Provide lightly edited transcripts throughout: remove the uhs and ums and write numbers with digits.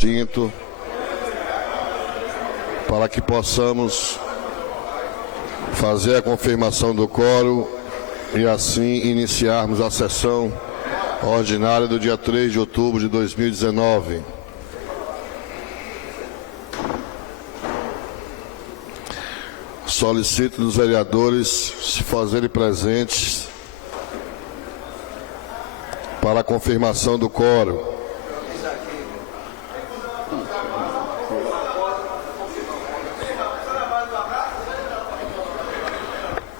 recinto para que possamos fazer a confirmação do quórum e assim iniciarmos a sessão ordinária do dia 3 de outubro de 2019. Solicito dos vereadores se fazerem presentes para a confirmação do quórum.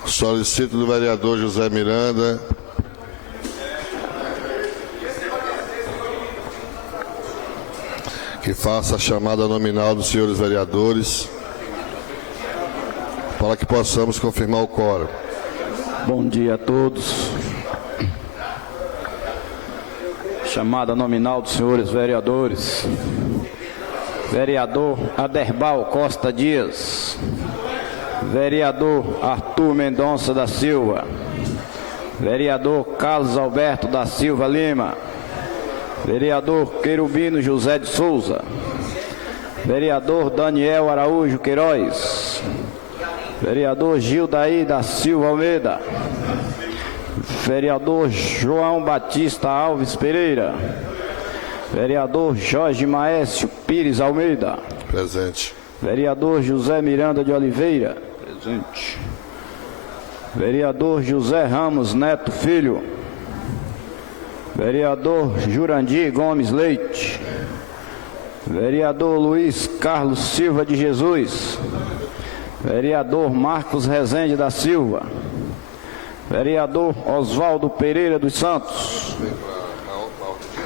Solicito do vereador José Miranda que faça a chamada nominal dos senhores vereadores para que possamos confirmar o quórum. Bom dia a todos. Chamada nominal dos senhores vereadores. Vereador Aderbal Costa Dias. Vereador Arthur Mendonça da Silva. Vereador Carlos Alberto da Silva Lima. Vereador Querubino José de Souza. Vereador Daniel Araújo Queiroz. Vereador Gildaí da Silva Almeida. Vereador João Batista Alves Pereira. Vereador Jorge Maécio Pires Almeida. Presente. Vereador José Miranda de Oliveira. Presente. Vereador José Ramos Neto Filho. Vereador Jurandir Gomes Leite. Vereador Luiz Carlos Silva de Jesus. Vereador Marcos Rezende da Silva. Vereador Oswaldo Pereira dos Santos.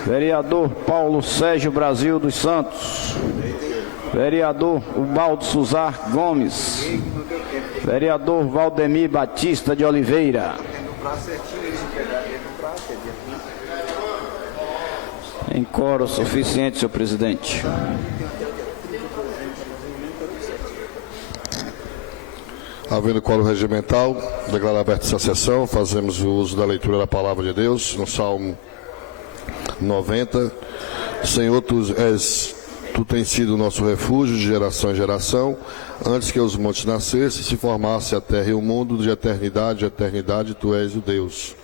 Vereador Paulo Sérgio Brasil dos Santos. Vereador Ubaldo Suzar Gomes. Vereador Valdemir Batista de Oliveira. Em quórum suficiente, senhor presidente. Havendo quórum regimental, declaro aberta essa sessão. Fazemos o uso da leitura da palavra de Deus no Salmo 90. Senhor, Tu tens sido o nosso refúgio de geração em geração. Antes que os montes nascessem, se formasse a terra e o mundo, de eternidade a eternidade, Tu és o Deus.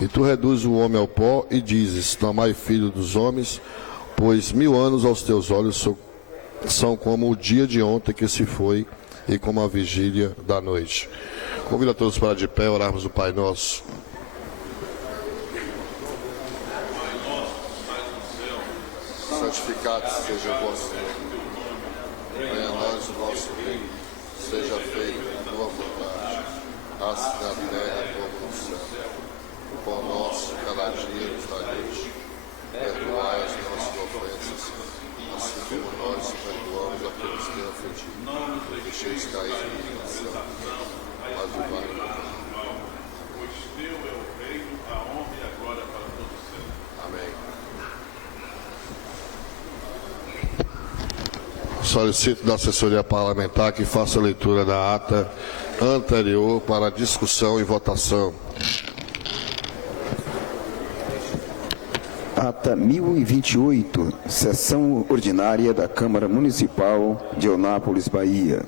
E Tu reduzes o homem ao pó e dizes: Tomai, filho dos homens, pois 1000 anos aos Teus olhos são como o dia de ontem que se foi e como a vigília da noite. Convido a todos para de pé, orarmos o Pai Nosso. Santificado seja o vosso nome. Venha a nós o vosso reino. Seja feita a tua vontade, assim na terra como no céu. O pão nosso cada dia nos dai hoje. Perdoai as nossas ofensas, assim como nós perdoamos a quem nos tem ofendido. Não deixeis cair em tentação, mas livrai-nos. Pois teu é o reino, a honra e a glória para todos sempre. Amém. Solicito da assessoria parlamentar que faça a leitura da ata anterior para discussão e votação. Ata 1028, sessão ordinária da Câmara Municipal de Eunápolis, Bahia.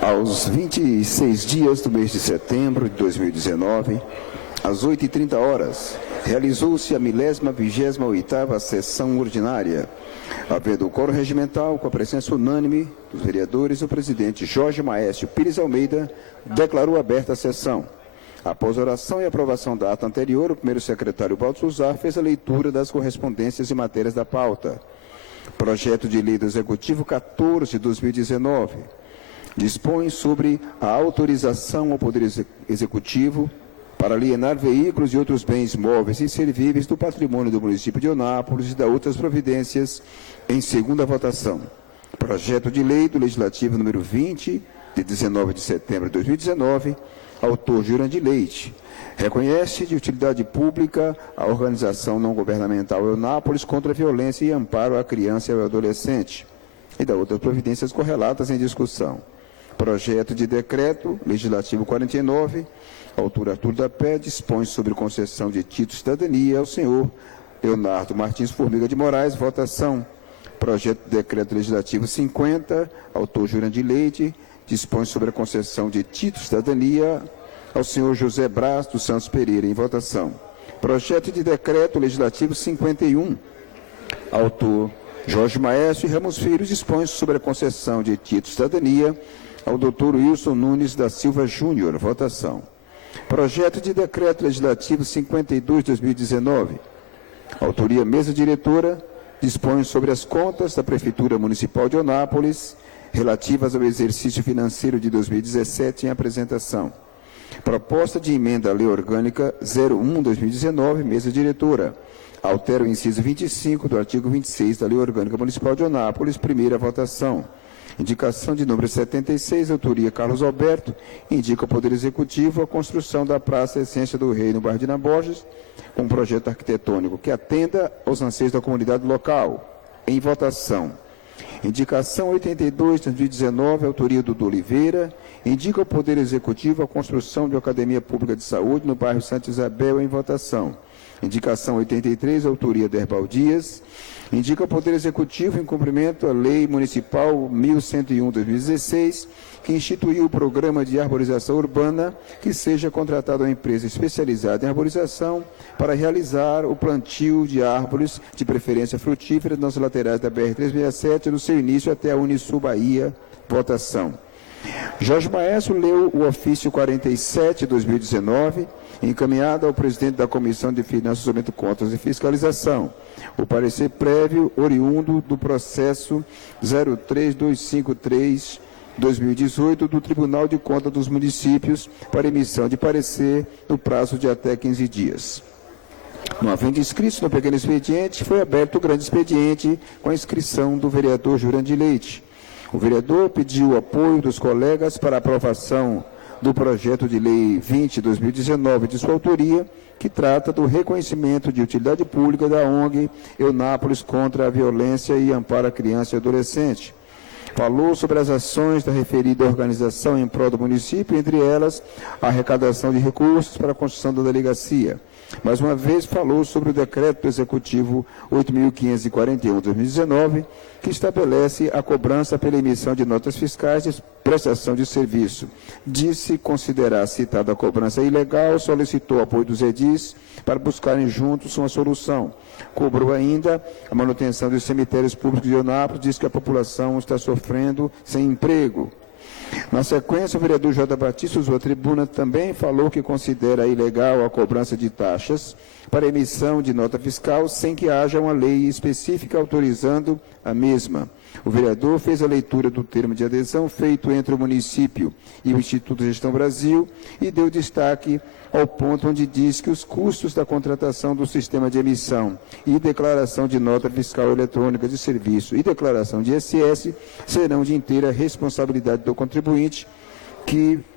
Aos 26 dias do mês de setembro de 2019, às 8h30, realizou-se a 1028ª sessão ordinária, havendo o quórum regimental, com a presença unânime dos vereadores, o presidente Jorge Maécio Pires Almeida declarou aberta a sessão. Após a oração e aprovação da ata anterior, o primeiro secretário Ubaldo Suzar fez a leitura das correspondências e matérias da pauta. Projeto de Lei do Executivo 14 de 2019 dispõe sobre a autorização ao Poder Executivo para alienar veículos e outros bens móveis e inservíveis do patrimônio do município de Eunápolis e da outras providências em segunda votação. Projeto de Lei do Legislativo número 20, de 19 de setembro de 2019, autor Jurandir Leite, reconhece de utilidade pública a organização não governamental Eunápolis contra a violência e amparo à criança e ao adolescente, e da outras providências correlatas em discussão. Projeto de Decreto Legislativo 49, autor Arthur da Pé, dispõe sobre concessão de título de cidadania ao senhor Leonardo Martins Formiga de Moraes. Votação. projeto de decreto legislativo 50, autor Jurandir Leite, dispõe sobre a concessão de título de cidadania ao senhor José Braz dos Santos Pereira. Em votação. Projeto de decreto legislativo 51, autor Jorge Maestro e Ramos Filho, dispõe sobre a concessão de título de cidadania ao doutor Wilson Nunes da Silva Júnior. Votação. Projeto de decreto legislativo 52 de 2019, autoria mesa diretora, dispõe sobre as contas da Prefeitura Municipal de Eunápolis relativas ao exercício financeiro de 2017 em apresentação. Proposta de emenda à Lei Orgânica 01/2019, mesa diretora. Altera o inciso 25 do artigo 26 da Lei Orgânica Municipal de Eunápolis, primeira votação. Indicação de número 76, autoria Carlos Alberto, indica ao Poder Executivo a construção da Praça Essência do Rei no bairro de Naborges, com um projeto arquitetônico que atenda aos anseios da comunidade local. Em votação. Indicação 82 de 2019, autoria Dudu Oliveira, indica ao Poder Executivo a construção de uma Academia Pública de Saúde no bairro Santa Isabel. Em votação. Indicação 83, autoria Derbal Dias, indica ao Poder Executivo em cumprimento à Lei Municipal 1101/2016, que instituiu o Programa de Arborização Urbana, que seja contratada uma empresa especializada em arborização para realizar o plantio de árvores, de preferência frutíferas, nas laterais da BR-367, do seu início até a Unisul Bahia. Votação. Jorge Maestro leu o ofício 47/2019, encaminhado ao presidente da Comissão de Finanças, Orçamento, Contas e Fiscalização. O parecer prévio oriundo do processo 03253/2018 do Tribunal de Contas dos Municípios para emissão de parecer no prazo de até 15 dias. Não havendo inscritos no pequeno expediente, foi aberto o grande expediente com a inscrição do vereador Jurandir Leite. O vereador pediu o apoio dos colegas para a aprovação do projeto de lei 20/2019 de sua autoria, que trata do reconhecimento de utilidade pública da ONG Eunápolis contra a Violência e Amparo à Criança e Adolescente. Falou sobre as ações da referida organização em prol do município, entre elas a arrecadação de recursos para a construção da delegacia. Mais uma vez, falou sobre o decreto do Executivo 8.541/2019, que estabelece a cobrança pela emissão de notas fiscais de prestação de serviço. Disse considerar citada cobrança ilegal, solicitou apoio dos edis para buscarem juntos uma solução. Cobrou ainda a manutenção dos cemitérios públicos de Eunápolis, diz que a população está sofrendo sem emprego. Na sequência, o vereador J. Batista usou a tribuna, também falou que considera ilegal a cobrança de taxas para emissão de nota fiscal sem que haja uma lei específica autorizando a mesma. O vereador fez a leitura do termo de adesão feito entre o município e o Instituto Gestão Brasil e deu destaque ao ponto onde diz que os custos da contratação do sistema de emissão e declaração de nota fiscal eletrônica de serviço e declaração de ISS serão de inteira responsabilidade do contribuinte,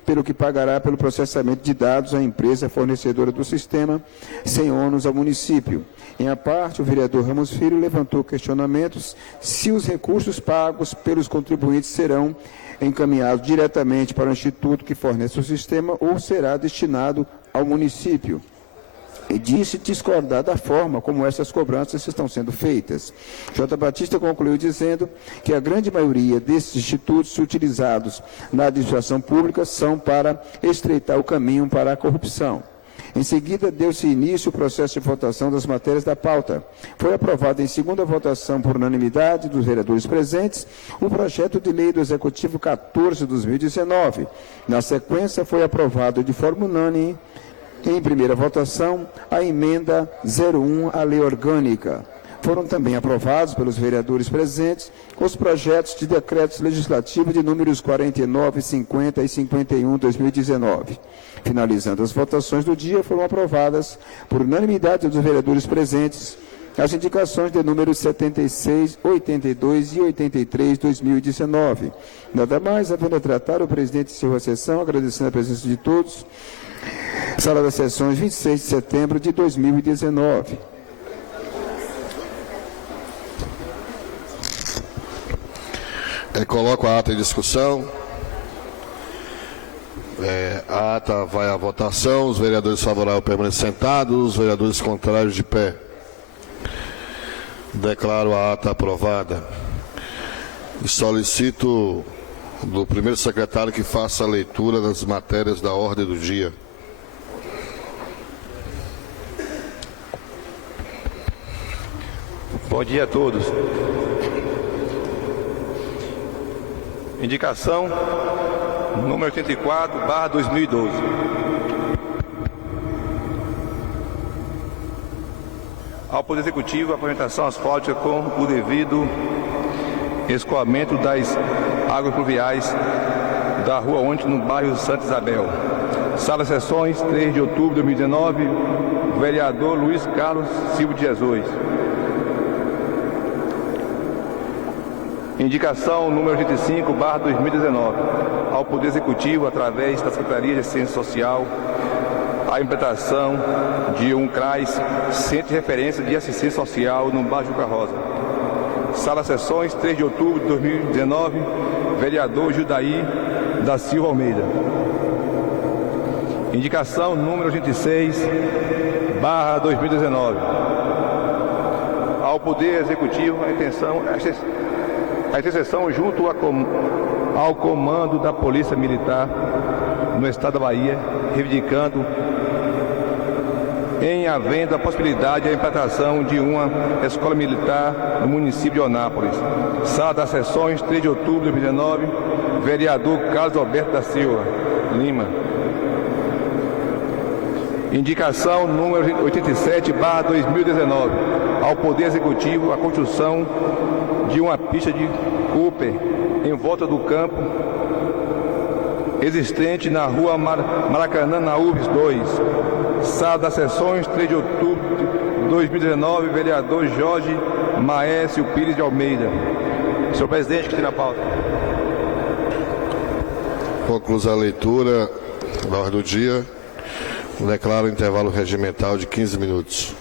pelo que pagará pelo processamento de dados à empresa fornecedora do sistema, sem ônus ao município. Em a parte, o vereador Ramos Filho levantou questionamentos se os recursos pagos pelos contribuintes serão encaminhados diretamente para o instituto que fornece o sistema ou será destinado ao município. E disse discordar da forma como essas cobranças estão sendo feitas. J. Batista concluiu dizendo que a grande maioria desses institutos utilizados na administração pública são para estreitar o caminho para a corrupção. Em seguida, deu-se início ao processo de votação das matérias da pauta. Foi aprovado em segunda votação por unanimidade dos vereadores presentes o projeto de lei do Executivo 14/2019. Na sequência, foi aprovado de forma unânime, em primeira votação, a emenda 01 à Lei Orgânica. Foram também aprovados pelos vereadores presentes os projetos de decretos legislativos de números 49, 50 e 51/2019. Finalizando as votações do dia, foram aprovadas por unanimidade dos vereadores presentes as indicações de números 76, 82 e 83/2019. Nada mais, havendo a tratar, o presidente encerrou a sessão, agradecendo a presença de todos. Sala das Sessões, 26 de setembro de 2019. Coloco a ata em discussão. A ata vai à votação. Os vereadores favoráveis permanecem sentados, os vereadores contrários de pé. Declaro a ata aprovada. E solicito do primeiro secretário que faça a leitura das matérias da ordem do dia. Bom dia a todos. Indicação número 84/2012. Ao Poder Executivo, a pavimentação asfáltica com o devido escoamento das águas pluviais da Rua Onde, no bairro Santa Isabel. Sala Sessões, 3 de outubro de 2019, vereador Luiz Carlos Silva de Jesus. Indicação número 85/2019. Ao Poder Executivo, através da Secretaria de Assistência Social, a implantação de um CRAS, Centro de Referência de Assistência Social, no bairro Juca Rosa. Sala Sessões, 3 de outubro de 2019, vereador Judaí da Silva Almeida. Indicação número 86/2019. Ao Poder Executivo, a interseção junto ao comando da Polícia Militar no Estado da Bahia, reivindicando em havendo a possibilidade da implantação de uma escola militar no município de Eunápolis. Sala das Sessões, 3 de outubro de 2019, vereador Carlos Alberto da Silva Lima. Indicação número 87/2019. Ao Poder Executivo, a construção de uma pista de Cooper em volta do campo existente na Rua Maracanã, na URBS 2. Sala das Sessões, 3 de outubro de 2019, vereador Jorge Maécio Pires de Almeida. Senhor presidente, que tira a pauta. Conclusa a leitura da ordem do dia. Declaro o intervalo regimental de 15 minutos.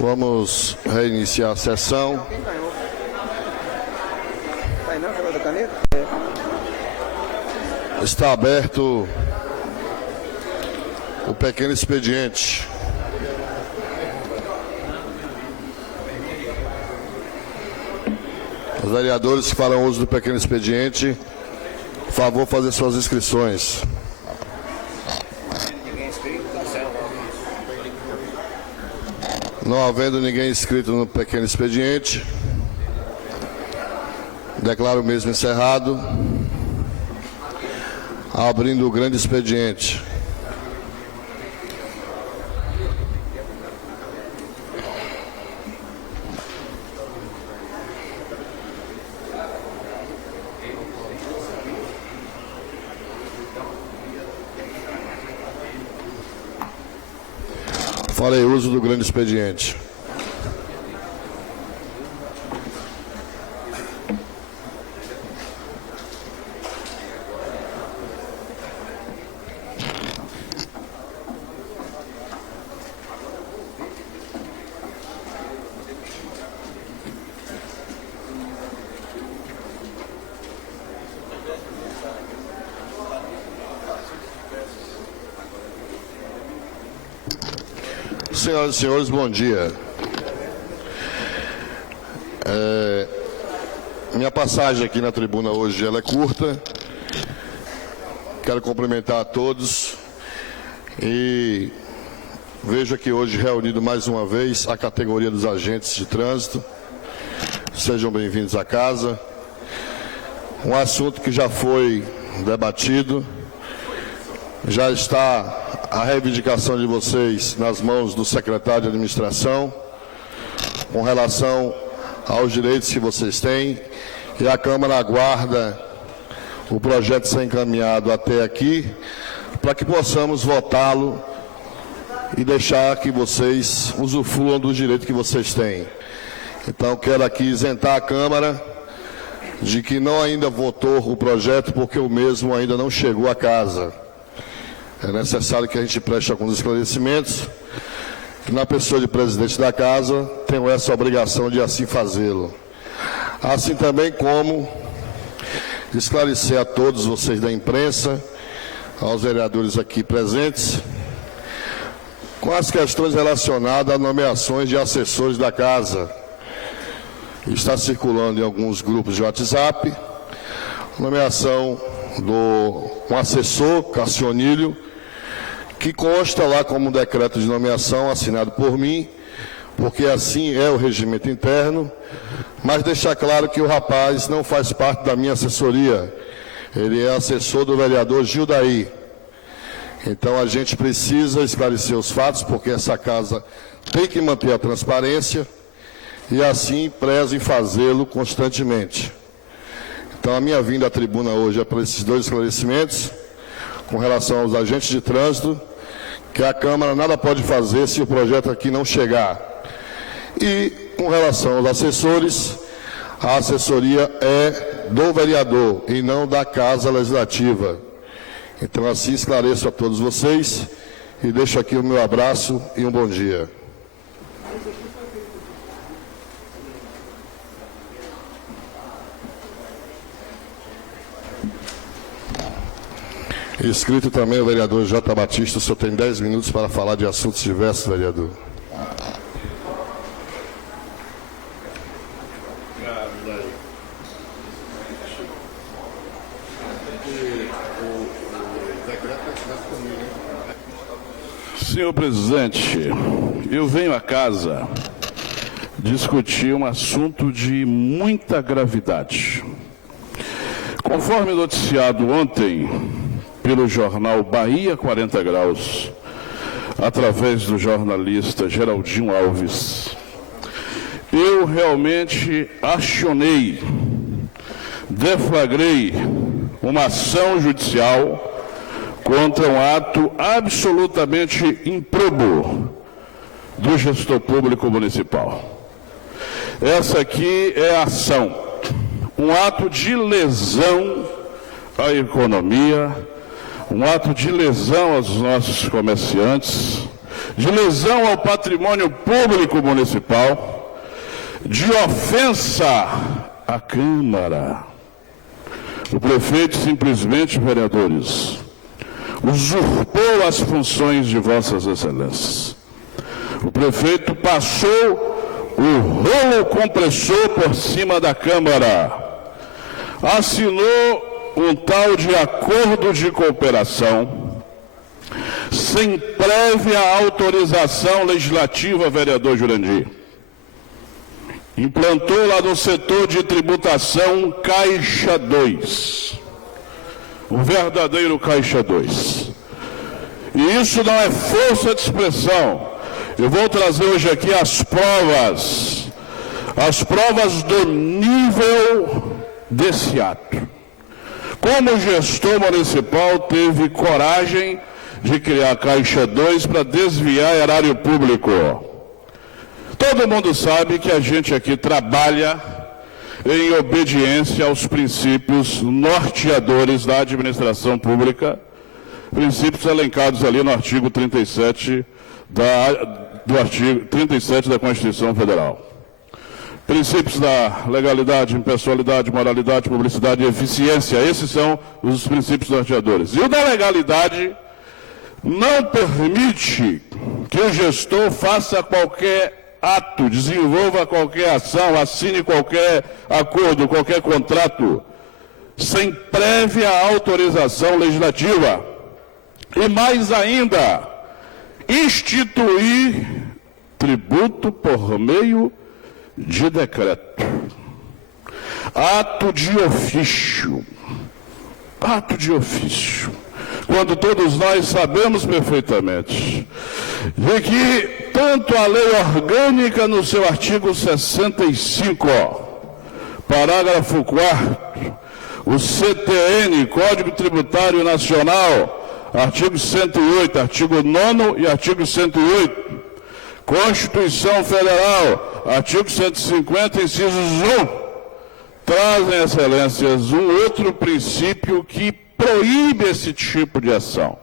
Vamos reiniciar a sessão. Está aberto o pequeno expediente. Os vereadores que farão uso do pequeno expediente, por favor, fazer suas inscrições. Não havendo ninguém inscrito no pequeno expediente, declaro o mesmo encerrado, abrindo o grande expediente. Farei uso do grande expediente. Senhoras e senhores, bom dia. Minha passagem aqui na tribuna hoje ela é curta. Quero cumprimentar a todos e vejo aqui hoje reunido mais uma vez a categoria dos agentes de trânsito. Sejam bem-vindos à casa. Um assunto que já foi debatido, já está a reivindicação de vocês nas mãos do secretário de administração, com relação aos direitos que vocês têm, e a Câmara aguarda o projeto ser encaminhado até aqui, para que possamos votá-lo e deixar que vocês usufruam dos direitos que vocês têm. Então, quero aqui isentar a Câmara de que não ainda votou o projeto, porque o mesmo ainda não chegou à casa. É necessário que a gente preste alguns esclarecimentos, que na pessoa de presidente da casa tenho essa obrigação de assim fazê-lo. Assim também como esclarecer a todos vocês da imprensa, aos vereadores aqui presentes, com as questões relacionadas a nomeações de assessores da casa. Está circulando em alguns grupos de WhatsApp, nomeação do um assessor, Cassionílio, que consta lá como um decreto de nomeação assinado por mim, porque assim é o regimento interno, mas deixar claro que o rapaz não faz parte da minha assessoria, ele é assessor do vereador Gildaí. Então a gente precisa esclarecer os fatos, porque essa casa tem que manter a transparência e assim prezo em fazê-lo constantemente. Então a minha vinda à tribuna hoje é para esses dois esclarecimentos, com relação aos agentes de trânsito, que a Câmara nada pode fazer se o projeto aqui não chegar. E com relação aos assessores, a assessoria é do vereador e não da Casa Legislativa. Então assim esclareço a todos vocês e deixo aqui o meu abraço e um bom dia. Inscrito também o vereador J. Batista. O senhor tem 10 minutos para falar de assuntos diversos, vereador. Senhor presidente, eu venho à casa discutir um assunto de muita gravidade. Conforme noticiado ontem pelo jornal Bahia 40 Graus, através do jornalista Geraldinho Alves, eu realmente acionei, deflagrei uma ação judicial contra um ato absolutamente improbo do gestor público municipal. Essa aqui é a ação, um ato de lesão à economia, um ato de lesão aos nossos comerciantes, de lesão ao patrimônio público municipal, de ofensa à Câmara. O prefeito simplesmente, vereadores, usurpou as funções de vossas excelências. O prefeito passou o rolo compressor por cima da Câmara, assinou um tal de acordo de cooperação, sem prévia autorização legislativa, vereador Jurandir. Implantou lá no setor de tributação Caixa 2, um verdadeiro Caixa 2. E isso não é força de expressão. Eu vou trazer hoje aqui as provas do nível desse ato. Como o gestor municipal teve coragem de criar a Caixa 2 para desviar erário público. Todo mundo sabe que a gente aqui trabalha em obediência aos princípios norteadores da administração pública, princípios elencados ali no artigo 37 da Constituição Federal. Princípios da legalidade, impessoalidade, moralidade, publicidade e eficiência, esses são os princípios norteadores. E o da legalidade não permite que o gestor faça qualquer ato, desenvolva qualquer ação, assine qualquer acordo, qualquer contrato, sem prévia autorização legislativa. E mais ainda, instituir tributo por meio de decreto. Ato de ofício. Ato de ofício. Quando todos nós sabemos perfeitamente de que tanto a lei orgânica no seu artigo 65, parágrafo 4º, o CTN, Código Tributário Nacional, artigo 108, artigo 9º e artigo 108, Constituição Federal, artigo 150, incisos 1, trazem, excelências, um outro princípio que proíbe esse tipo de ação,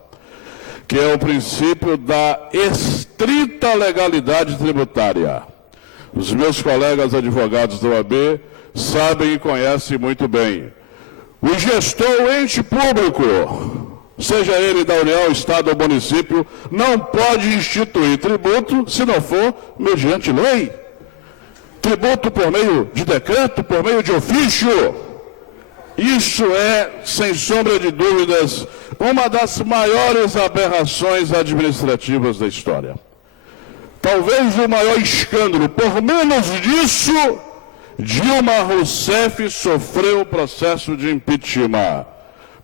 que é o princípio da estrita legalidade tributária. Os meus colegas advogados da OAB sabem e conhecem muito bem. O gestor, o ente público, seja ele da União, Estado ou município, não pode instituir tributo se não for mediante lei. Tributo por meio de decreto, por meio de ofício. Isso é, sem sombra de dúvidas, uma das maiores aberrações administrativas da história. Talvez o maior escândalo. Por menos disso, Dilma Rousseff sofreu o processo de impeachment,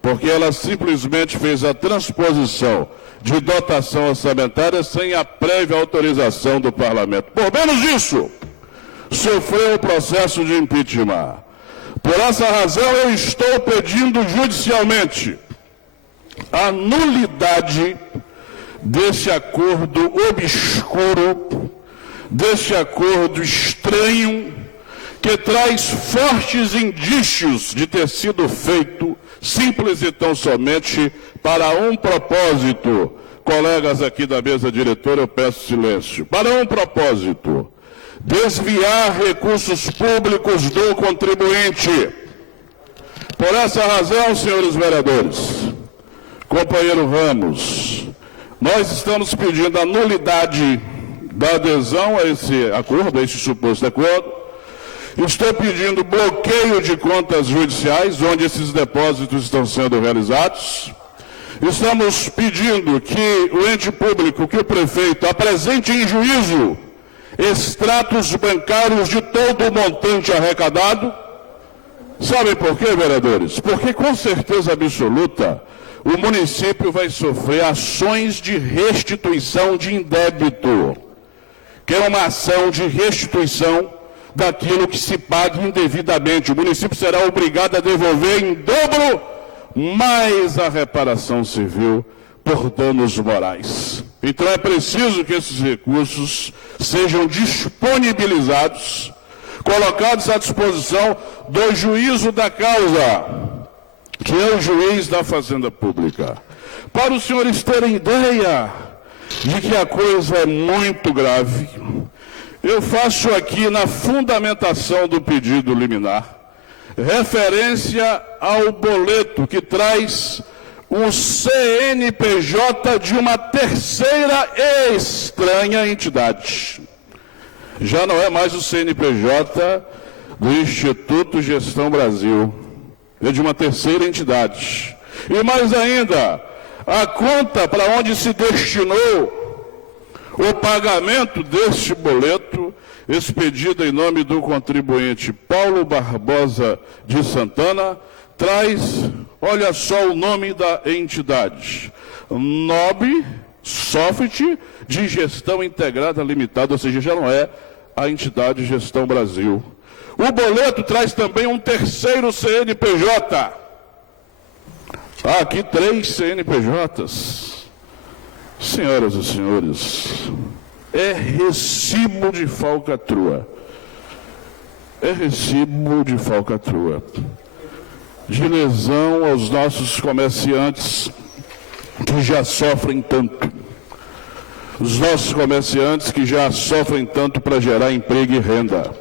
porque ela simplesmente fez a transposição de dotação orçamentária sem a prévia autorização do parlamento. Por menos disso, sofreu o processo de impeachment. Por essa razão, eu estou pedindo judicialmente a nulidade desse acordo obscuro, desse acordo estranho, que traz fortes indícios de ter sido feito simples e tão somente para um propósito. Colegas aqui da mesa diretora, eu peço silêncio. Para um propósito: desviar recursos públicos do contribuinte. Por essa razão, senhores vereadores, companheiro Ramos, nós estamos pedindo a nulidade da adesão a esse acordo, a esse suposto acordo. Estou pedindo bloqueio de contas judiciais, onde esses depósitos estão sendo realizados. Estamos pedindo que o ente público, que o prefeito, apresente em juízo extratos bancários de todo o montante arrecadado. Sabem por quê, vereadores? Porque, com certeza absoluta, o município vai sofrer ações de restituição de indébito, que é uma ação de restituição daquilo que se paga indevidamente. O município será obrigado a devolver em dobro mais a reparação civil por danos morais. Então é preciso que esses recursos sejam disponibilizados, colocados à disposição do juízo da causa, que é o juiz da Fazenda Pública. Para os senhores terem ideia, de que a coisa é muito grave, eu faço aqui na fundamentação do pedido liminar referência ao boleto que traz o CNPJ de uma terceira e estranha entidade. Já não é mais o CNPJ do Instituto Gestão Brasil, é de uma terceira entidade. E mais ainda, a conta para onde se destinou o pagamento deste boleto, expedido em nome do contribuinte Paulo Barbosa de Santana, traz, olha só o nome da entidade, NOB Soft de Gestão Integrada Limitada, ou seja, já não é a entidade Gestão Brasil. O boleto traz também um terceiro CNPJ. Há aqui 3 CNPJs. Senhoras e senhores, é recibo de falcatrua. É recibo de falcatrua. De lesão aos nossos comerciantes que já sofrem tanto. Os nossos comerciantes que já sofrem tanto para gerar emprego e renda.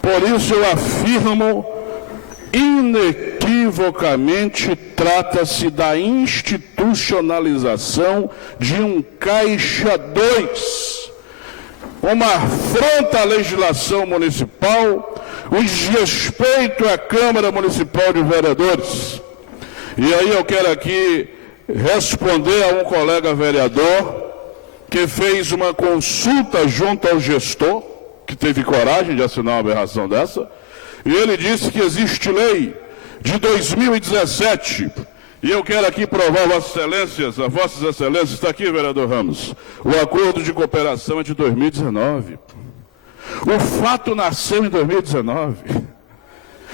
Por isso eu afirmo, inequivocamente, trata-se da institucionalização de um Caixa 2, uma afronta à legislação municipal, um desrespeito à Câmara Municipal de Vereadores. E aí eu quero aqui responder a um colega vereador que fez uma consulta junto ao gestor, que teve coragem de assinar uma aberração dessa, e ele disse que existe lei de 2017, e eu quero aqui provar, a Vossas Excelências, está aqui, vereador Ramos, o acordo de cooperação é de 2019. O fato nasceu em 2019.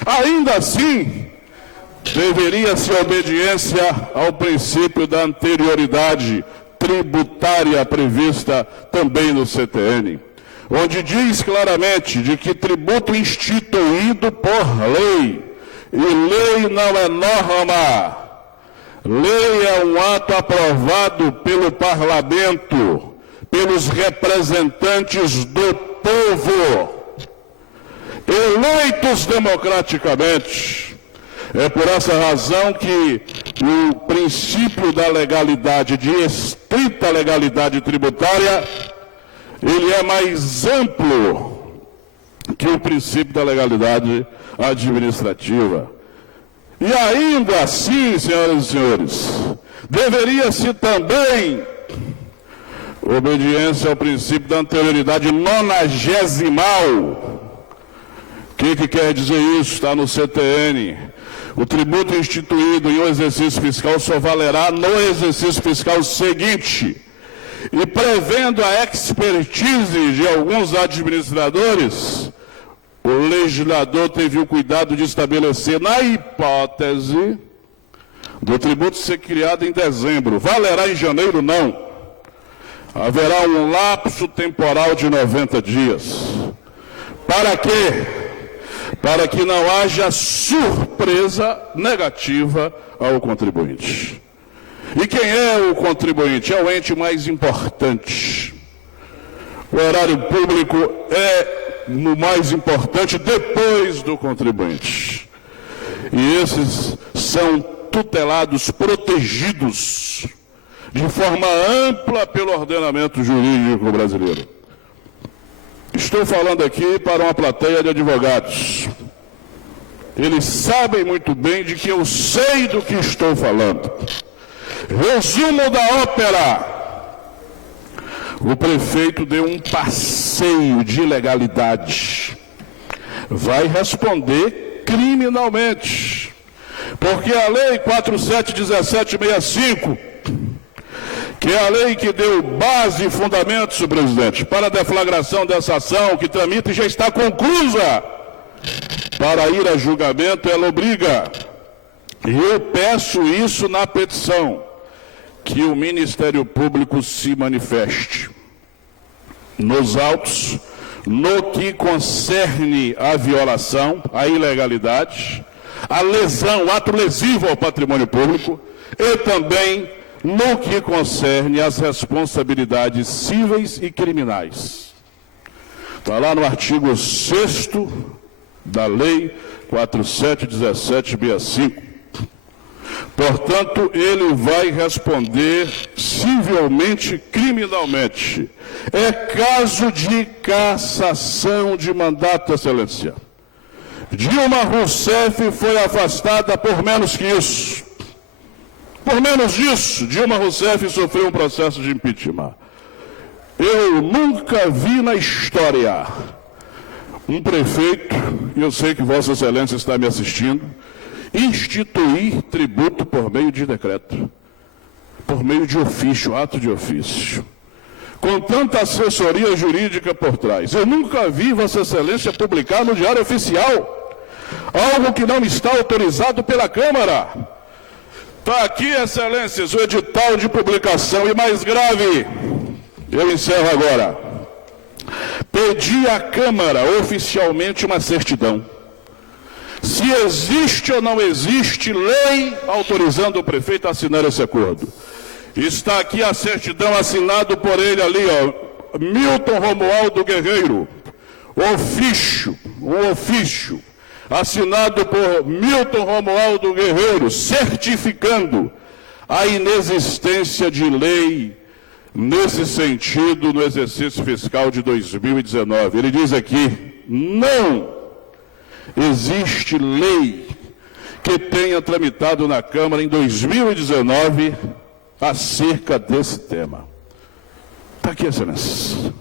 Ainda assim, deveria-se obediência ao princípio da anterioridade tributária prevista também no CTN, onde diz claramente de que tributo instituído por lei, e lei não é norma, lei é um ato aprovado pelo parlamento, pelos representantes do povo, eleitos democraticamente. É por essa razão que o princípio da legalidade, de estrita legalidade tributária, ele é mais amplo que o princípio da legalidade administrativa. E ainda assim, senhoras e senhores, deveria-se também obediência ao princípio da anterioridade nonagesimal. O que quer dizer isso? Está no CTN. O tributo instituído em um exercício fiscal só valerá no exercício fiscal seguinte. E prevendo a expertise de alguns administradores, o legislador teve o cuidado de estabelecer, na hipótese do tributo ser criado em dezembro, valerá em janeiro? Não. Haverá um lapso temporal de 90 dias. Para quê? Para que não haja surpresa negativa ao contribuinte. E quem é o contribuinte? É o ente mais importante. O erário público é o mais importante depois do contribuinte. E esses são tutelados, protegidos de forma ampla pelo ordenamento jurídico brasileiro. Estou falando aqui para uma plateia de advogados. Eles sabem muito bem de que eu sei do que estou falando. Resumo da ópera. O prefeito deu um passeio de ilegalidade. Vai responder criminalmente. Porque a lei 471765, que é a lei que deu base e fundamentos, senhor presidente, para a deflagração dessa ação que tramita e já está conclusa para ir a julgamento, ela obriga, e eu peço isso na petição, que o Ministério Público se manifeste nos autos, no que concerne a violação, a ilegalidade, a lesão, o ato lesivo ao patrimônio público, e também no que concerne às responsabilidades cíveis e criminais. Está lá no artigo 6º da Lei 471765. Portanto, ele vai responder civilmente, criminalmente. É caso de cassação de mandato, Excelência. Dilma Rousseff foi afastada por menos que isso. Por menos disso, Dilma Rousseff sofreu um processo de impeachment. Eu nunca vi na história um prefeito, e eu sei que Vossa Excelência está me assistindo, instituir tributo por meio de decreto, por meio de ofício, ato de ofício, com tanta assessoria jurídica por trás. Eu nunca vi Vossa Excelência publicar no Diário Oficial algo que não está autorizado pela Câmara. Está aqui, Excelências, o edital de publicação. E mais grave, eu encerro agora. Pedi à Câmara oficialmente uma certidão. Se existe ou não existe lei autorizando o prefeito a assinar esse acordo. Está aqui a certidão assinado por ele ali, ó, Milton Romualdo Guerreiro. Um ofício assinado por Milton Romualdo Guerreiro, certificando a inexistência de lei nesse sentido no exercício fiscal de 2019. Ele diz aqui, não existe lei que tenha tramitado na Câmara em 2019 acerca desse tema. Está aqui, Excelência.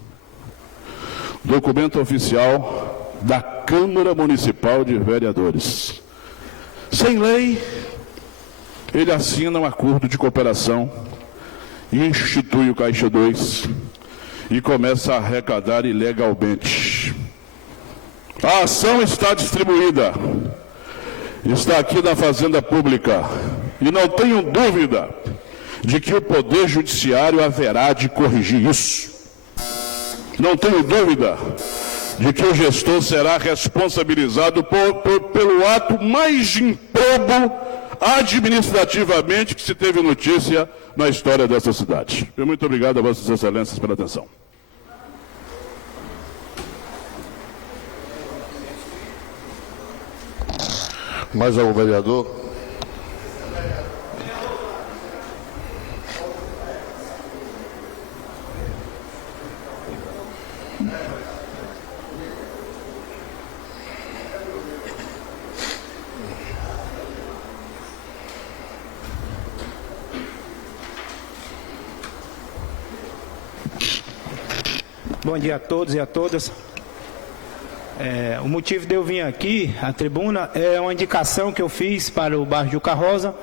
Documento oficial da Câmara Municipal de Vereadores. Sem lei, ele assina um acordo de cooperação, institui o Caixa 2 e começa a arrecadar ilegalmente. A ação está distribuída, está aqui na Fazenda Pública, e não tenho dúvida de que o Poder Judiciário haverá de corrigir isso. Não tenho dúvida de que o gestor será responsabilizado pelo ato mais improbo administrativamente que se teve notícia na história dessa cidade. Muito obrigado a Vossas Excelências pela atenção. Mais algum vereador? Bom dia a todos e a todas. O motivo de eu vir aqui à tribuna é uma indicação que eu fiz para o bairro Juca Rosa,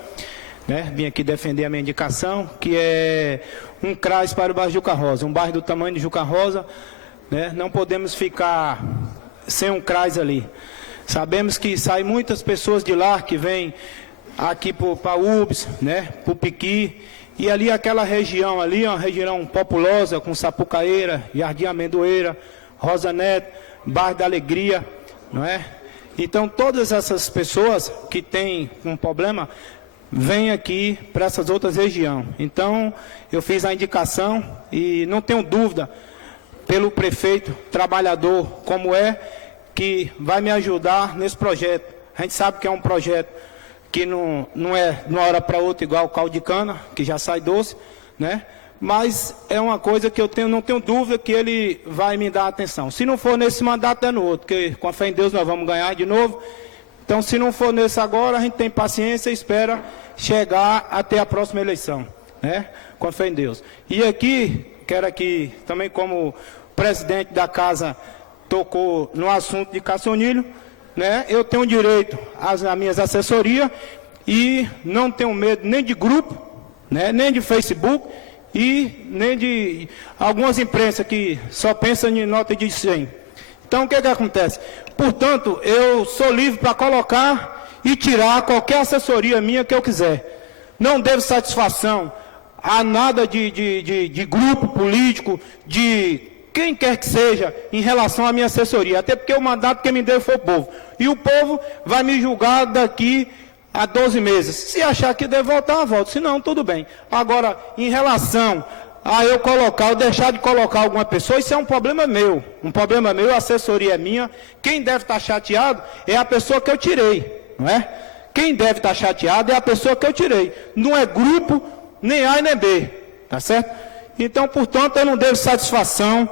né? Vim aqui defender a minha indicação, que é um CRAS para o bairro Juca Rosa, um bairro do tamanho de Juca Rosa, né? Não podemos ficar sem um CRAS ali. Sabemos que saem muitas pessoas de lá que vêm aqui para UBS, né? Para o Piqui. E ali aquela região ali, uma região populosa, com Sapucaíra, Jardim Amendoeira, Rosa Neto, Bairro da Alegria, não é? Então todas essas pessoas que têm um problema, vêm aqui para essas outras regiões. Então eu fiz a indicação e não tenho dúvida, pelo prefeito, trabalhador como é, que vai me ajudar nesse projeto. A gente sabe que é um projeto que não é de uma hora para outra igual o caldo de cana, que já sai doce, né? Mas é uma coisa que não tenho dúvida que ele vai me dar atenção. Se não for nesse mandato, é no outro, porque com a fé em Deus nós vamos ganhar de novo. Então, se não for nesse agora, a gente tem paciência e espera chegar até a próxima eleição, né? Com a fé em Deus. E aqui, quero aqui, também como o presidente da casa tocou no assunto de Caçonilho, né? Eu tenho direito às minhas assessorias e não tenho medo nem de grupo, né? Nem de Facebook e nem de algumas imprensas que só pensam em nota de 100. Então o que acontece? Portanto, eu sou livre para colocar e tirar qualquer assessoria minha que eu quiser. Não devo satisfação a nada de grupo político, de quem quer que seja, em relação à minha assessoria. Até porque o mandato que me deu foi o povo. E o povo vai me julgar daqui há 12 meses. Se achar que deve voltar, eu volto. Se não, tudo bem. Agora, em relação a eu colocar ou deixar de colocar alguma pessoa, isso é um problema meu. Um problema meu, a assessoria é minha. Quem deve estar chateado é a pessoa que eu tirei, não é? Quem deve estar chateado é a pessoa que eu tirei. Não é grupo, nem A e nem B, tá certo? Então, portanto, eu não devo satisfação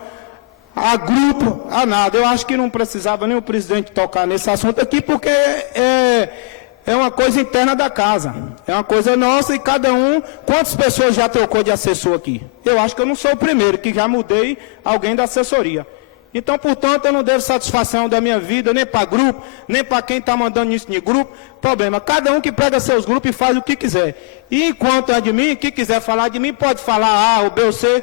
a grupo, a nada. Eu acho que não precisava nem o presidente tocar nesse assunto aqui, porque é uma coisa interna da casa. É uma coisa nossa e cada um... Quantas pessoas já trocou de assessor aqui? Eu acho que eu não sou o primeiro, que já mudei alguém da assessoria. Então, portanto, eu não devo satisfação da minha vida, nem para grupo, nem para quem está mandando isso de grupo. Problema, cada um que pega seus grupos e faz o que quiser. E enquanto é de mim, quem quiser falar de mim, pode falar A, ou B, ou C,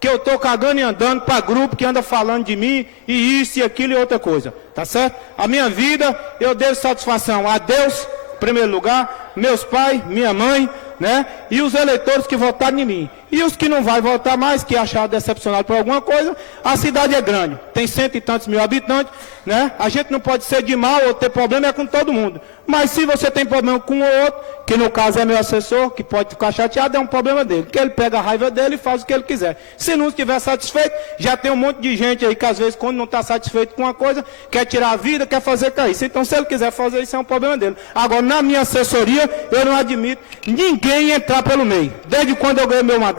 que eu estou cagando e andando para grupo que anda falando de mim, e isso, e aquilo, e outra coisa. Tá certo? A minha vida, eu devo satisfação a Deus, em primeiro lugar, meus pais, minha mãe, né? E os eleitores que votaram em mim. E os que não vão votar mais, que acharam decepcionado por alguma coisa, a cidade é grande, tem 100 e tantos mil habitantes, né? A gente não pode ser de mal ou ter problema com todo mundo. Mas se você tem problema com o outro, que no caso é meu assessor, que pode ficar chateado, é um problema dele. Porque ele pega a raiva dele e faz o que ele quiser. Se não estiver satisfeito, já tem um monte de gente aí que às vezes quando não está satisfeito com uma coisa, quer tirar a vida, quer fazer cair. Então se ele quiser fazer isso, é um problema dele. Agora, na minha assessoria, eu não admito ninguém entrar pelo meio. Desde quando eu ganhei meu mandato,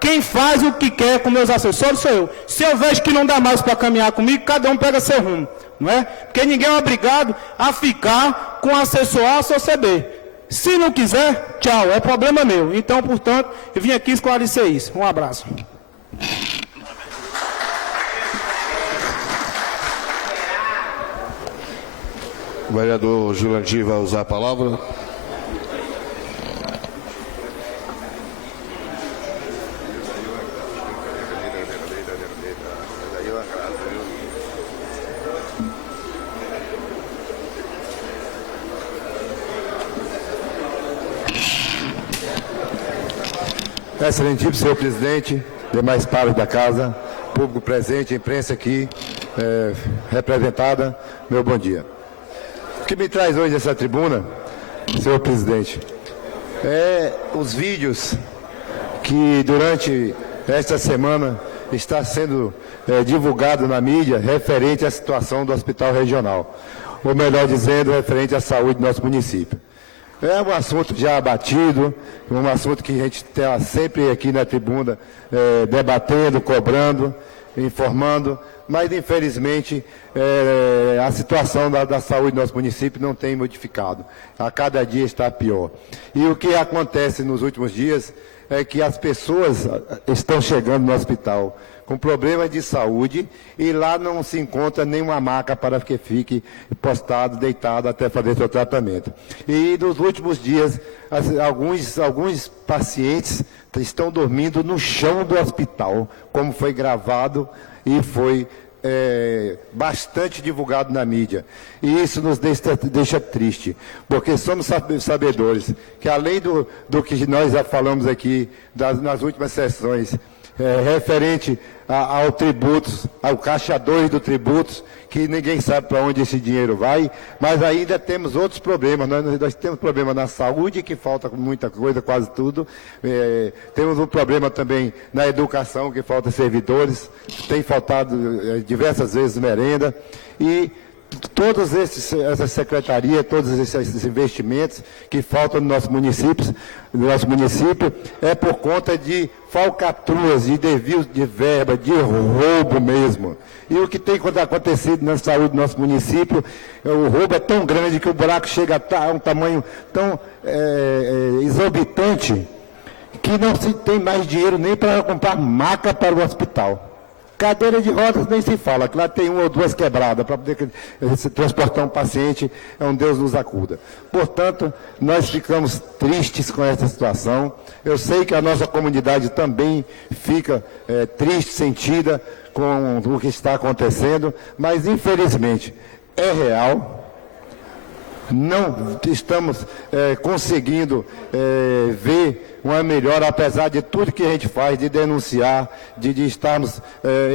quem faz o que quer com meus assessores sou eu. Se eu vejo que não dá mais para caminhar comigo, cada um pega seu rumo. Não é? Porque ninguém é obrigado a ficar com assessor A ou assessor B. Se não quiser, tchau, é problema meu. Então, portanto, eu vim aqui esclarecer isso. Um abraço. O vereador Jurandir vai usar a palavra. Excelentíssimo senhor presidente, demais pares da casa, público presente, imprensa aqui representada, meu bom dia. O que me traz hoje essa tribuna, senhor presidente, é os vídeos que durante esta semana está sendo divulgado na mídia referente à situação do hospital regional, ou melhor dizendo, referente à saúde do nosso município. É um assunto já abatido, um assunto que a gente está sempre aqui na tribuna debatendo, cobrando, informando, mas infelizmente a situação da saúde do nosso município não tem modificado. A cada dia está pior. E o que acontece nos últimos dias é que as pessoas estão chegando no hospital com problemas de saúde e lá não se encontra nenhuma maca para que fique postado, deitado até fazer seu tratamento. E nos últimos dias, alguns pacientes estão dormindo no chão do hospital, como foi gravado e foi bastante divulgado na mídia. E isso nos deixa triste, porque somos sabedores que além do que nós já falamos aqui nas últimas sessões, referente ao tributos, ao caixa 2 do tributos, que ninguém sabe para onde esse dinheiro vai, mas ainda temos outros problemas. Nós temos problema na saúde, que falta muita coisa, quase tudo. Temos um problema também na educação, que falta servidores, tem faltado diversas vezes merenda. E todas essas secretarias, todos esses investimentos que faltam no nosso município, é por conta de falcatruas, de desvios de verba, de roubo mesmo. E o que tem acontecido na saúde do nosso município, o roubo é tão grande que o buraco chega a um tamanho tão exorbitante que não se tem mais dinheiro nem para comprar maca para o hospital. Cadeira de rodas nem se fala, que lá tem uma ou duas quebradas para poder transportar um paciente, é um Deus nos acuda. Portanto, nós ficamos tristes com essa situação. Eu sei que a nossa comunidade também fica triste, sentida com o que está acontecendo, mas infelizmente é real. Não estamos conseguindo ver uma melhora, apesar de tudo que a gente faz, de denunciar, de estarmos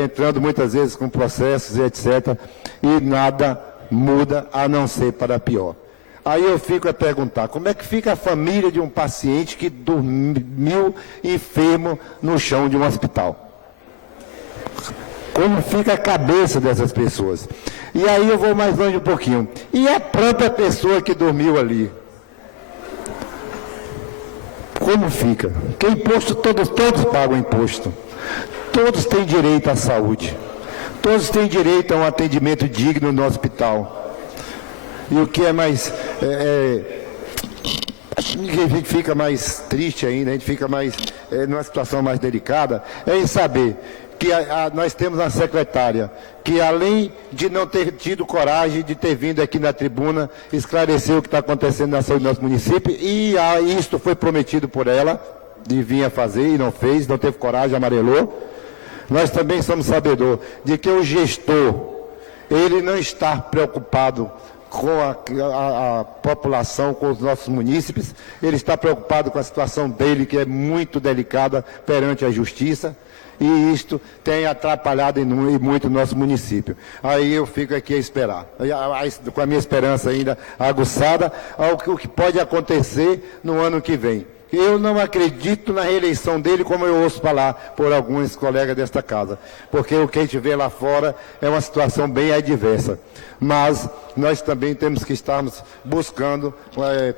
entrando muitas vezes com processos e etc. E nada muda a não ser para pior. Aí eu fico a perguntar, como é que fica a família de um paciente que dormiu enfermo no chão de um hospital? Como fica a cabeça dessas pessoas? E aí eu vou mais longe um pouquinho. E a própria pessoa que dormiu ali? Como fica? Porque imposto, todos pagam imposto. Todos têm direito à saúde. Todos têm direito a um atendimento digno no hospital. E o que é mais... a gente fica mais triste ainda, a gente fica mais numa situação mais delicada, é em saber que nós temos uma secretária que, além de não ter tido coragem de ter vindo aqui na tribuna esclarecer o que está acontecendo na saúde do nosso município, e isto foi prometido por ela, de vir a fazer e não fez, não teve coragem, amarelou. Nós também somos sabedores de que o gestor, ele não está preocupado com a população, com os nossos munícipes, ele está preocupado com a situação dele, que é muito delicada perante a justiça, e isto tem atrapalhado muito o nosso município. Aí eu fico aqui a esperar, com a minha esperança ainda aguçada, ao que pode acontecer no ano que vem. Eu não acredito na reeleição dele, como eu ouço falar por alguns colegas desta casa, porque o que a gente vê lá fora é uma situação bem adversa. Mas nós também temos que estarmos buscando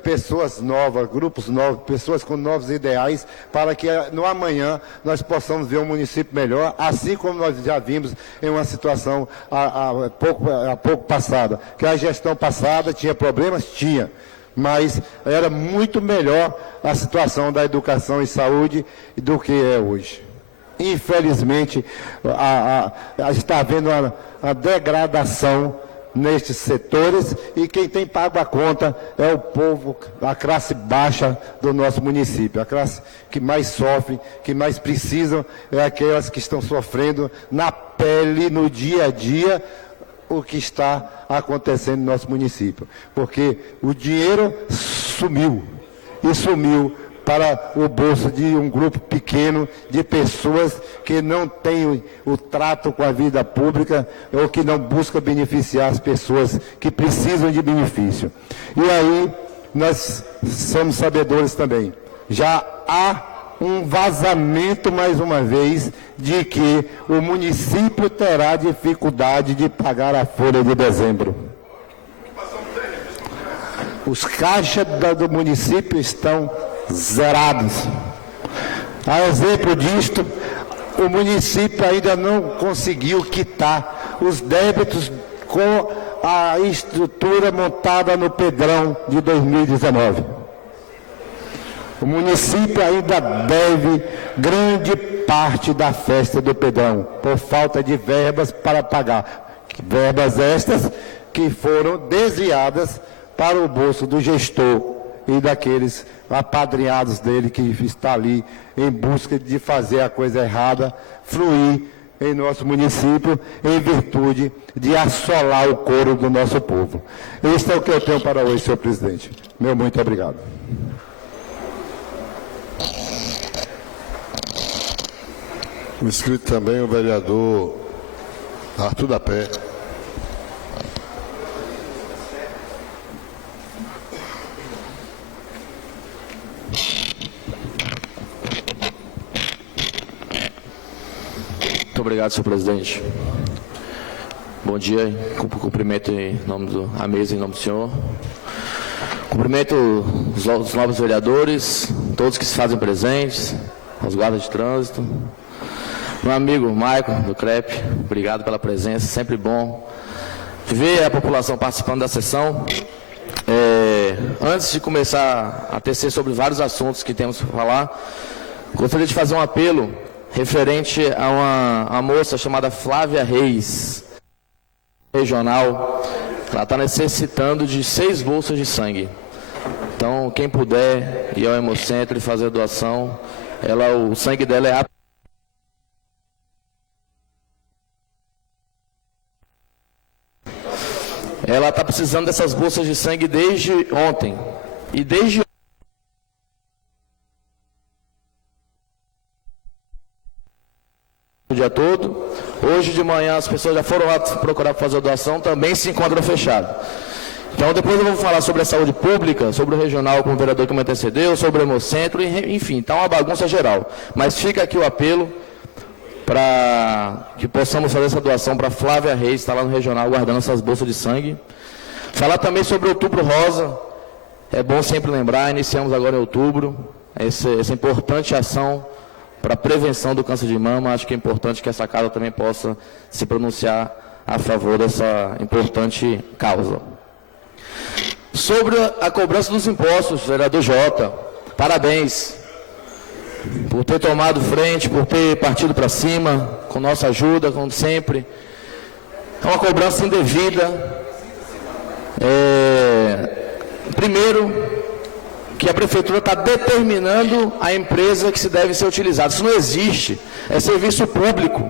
pessoas novas, grupos novos, pessoas com novos ideais, para que no amanhã nós possamos ver um município melhor, assim como nós já vimos em uma situação há pouco passada, que a gestão passada tinha problemas? Tinha. Mas era muito melhor a situação da educação e saúde do que é hoje. Infelizmente, está havendo uma degradação nestes setores, e quem tem pago a conta é o povo, a classe baixa do nosso município. A classe que mais sofre, que mais precisam, é aquelas que estão sofrendo na pele, no dia a dia, o que está acontecendo no nosso município, porque o dinheiro sumiu, e sumiu para o bolso de um grupo pequeno de pessoas que não têm o trato com a vida pública, ou que não buscam beneficiar as pessoas que precisam de benefício. E aí nós somos sabedores também, já há um vazamento, mais uma vez, de que o município terá dificuldade de pagar a folha de dezembro. Os caixas do município estão zerados. A exemplo disto, o município ainda não conseguiu quitar os débitos com a estrutura montada no Pedrão de 2019. O município ainda deve grande parte da festa do Pedrão, por falta de verbas para pagar. Verbas estas que foram desviadas para o bolso do gestor e daqueles apadrinhados dele, que está ali em busca de fazer a coisa errada fluir em nosso município, em virtude de assolar o couro do nosso povo. Este é o que eu tenho para hoje, senhor presidente. Meu muito obrigado. Inscrito também o vereador Arthur da Pé. Muito obrigado, senhor presidente. Bom dia, cumprimento em nome da mesa, em nome do senhor. Cumprimento os novos vereadores, todos que se fazem presentes, os guardas de trânsito. Meu amigo Maicon, do CREP, obrigado pela presença, sempre bom ver a população participando da sessão. Antes de começar a tecer sobre vários assuntos que temos para falar, gostaria de fazer um apelo referente a uma moça chamada Flávia Reis, regional. Ela está necessitando de 6 bolsas de sangue. Então, quem puder ir ao Hemocentro e fazer a doação, o sangue dela é Ela está precisando dessas bolsas de sangue desde ontem. E desde o dia todo. Hoje de manhã as pessoas já foram lá procurar fazer a doação, também se encontra fechado. Então, depois eu vou falar sobre a saúde pública, sobre o regional, com o vereador que me antecedeu, sobre o Hemocentro, enfim, está uma bagunça geral. Mas fica aqui o apelo para que possamos fazer essa doação para Flávia Reis, está lá no regional, guardando essas bolsas de sangue. Falar também sobre o Outubro Rosa, é bom sempre lembrar, iniciamos agora em outubro, essa importante ação para a prevenção do câncer de mama. Acho que é importante que essa casa também possa se pronunciar a favor dessa importante causa. Sobre a cobrança dos impostos, vereador Jota, parabéns por ter tomado frente, por ter partido para cima, com nossa ajuda, como sempre. É uma cobrança indevida. Primeiro, que a prefeitura está determinando a empresa que se deve ser utilizada. Isso não existe, é serviço público.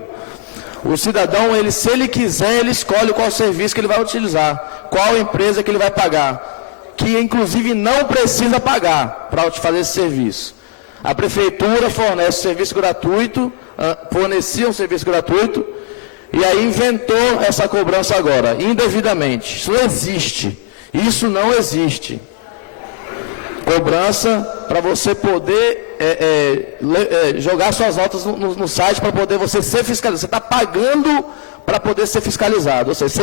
O cidadão, se ele quiser, ele escolhe qual serviço que ele vai utilizar, qual empresa que ele vai pagar, que inclusive não precisa pagar para fazer esse serviço. A prefeitura fornece serviço gratuito, fornecia um serviço gratuito, e aí inventou essa cobrança agora, indevidamente. Isso não existe. Isso não existe. Cobrança para você poder jogar suas notas no site para poder você ser fiscalizado. Você está pagando para poder ser fiscalizado. Ou seja,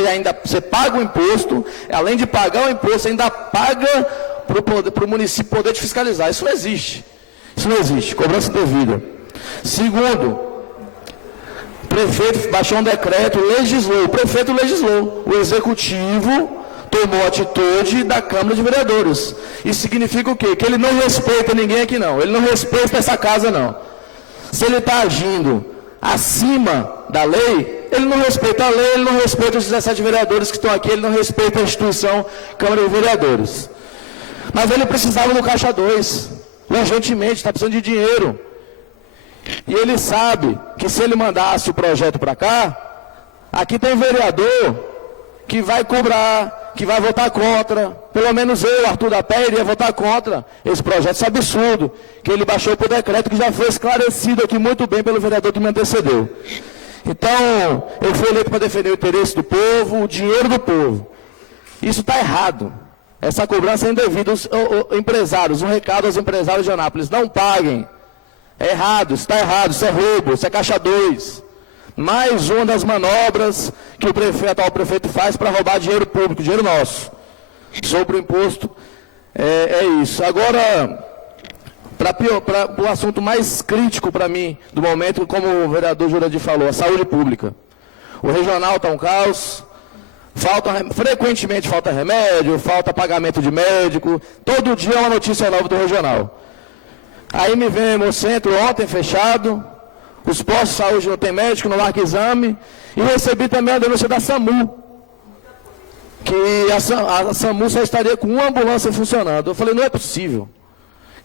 você paga o imposto, além de pagar o imposto, você ainda paga para o município poder te fiscalizar. Isso não existe. Isso não existe. Cobrança indevida. Segundo, o prefeito baixou um decreto, legislou. O prefeito legislou. O executivo tomou a atitude da Câmara de Vereadores. Isso significa o quê? Que ele não respeita ninguém aqui não. Ele não respeita essa casa não. Se ele está agindo acima da lei, ele não respeita a lei, ele não respeita os 17 vereadores que estão aqui, ele não respeita a instituição Câmara de Vereadores. Mas ele precisava do Caixa 2, urgentemente, está precisando de dinheiro. E ele sabe que se ele mandasse o projeto para cá, aqui tem vereador que vai cobrar, que vai votar contra. Pelo menos eu, Arthur da Pé, iria votar contra esse projeto. Isso é absurdo, que ele baixou por decreto, que já foi esclarecido aqui muito bem pelo vereador que me antecedeu. Então, eu fui eleito para defender o interesse do povo, o dinheiro do povo. Isso está errado. Essa cobrança é indevida. Os empresários, um recado aos empresários de Anápolis, não paguem. É errado, isso está errado, isso é roubo, isso é Caixa 2. Mais uma das manobras que o atual prefeito faz para roubar dinheiro público, dinheiro nosso. Sobre o imposto, é isso. Agora, para o assunto mais crítico para mim, do momento, como o vereador Jurandir falou, a saúde pública. O regional está um caos, frequentemente falta remédio, falta pagamento de médico, todo dia é uma notícia nova do regional. Aí me vem o Hemocentro ontem fechado, os postos de saúde não tem médico, não marca exame, e recebi também a denúncia da SAMU, que a SAMU só estaria com uma ambulância funcionando. Eu falei, não é possível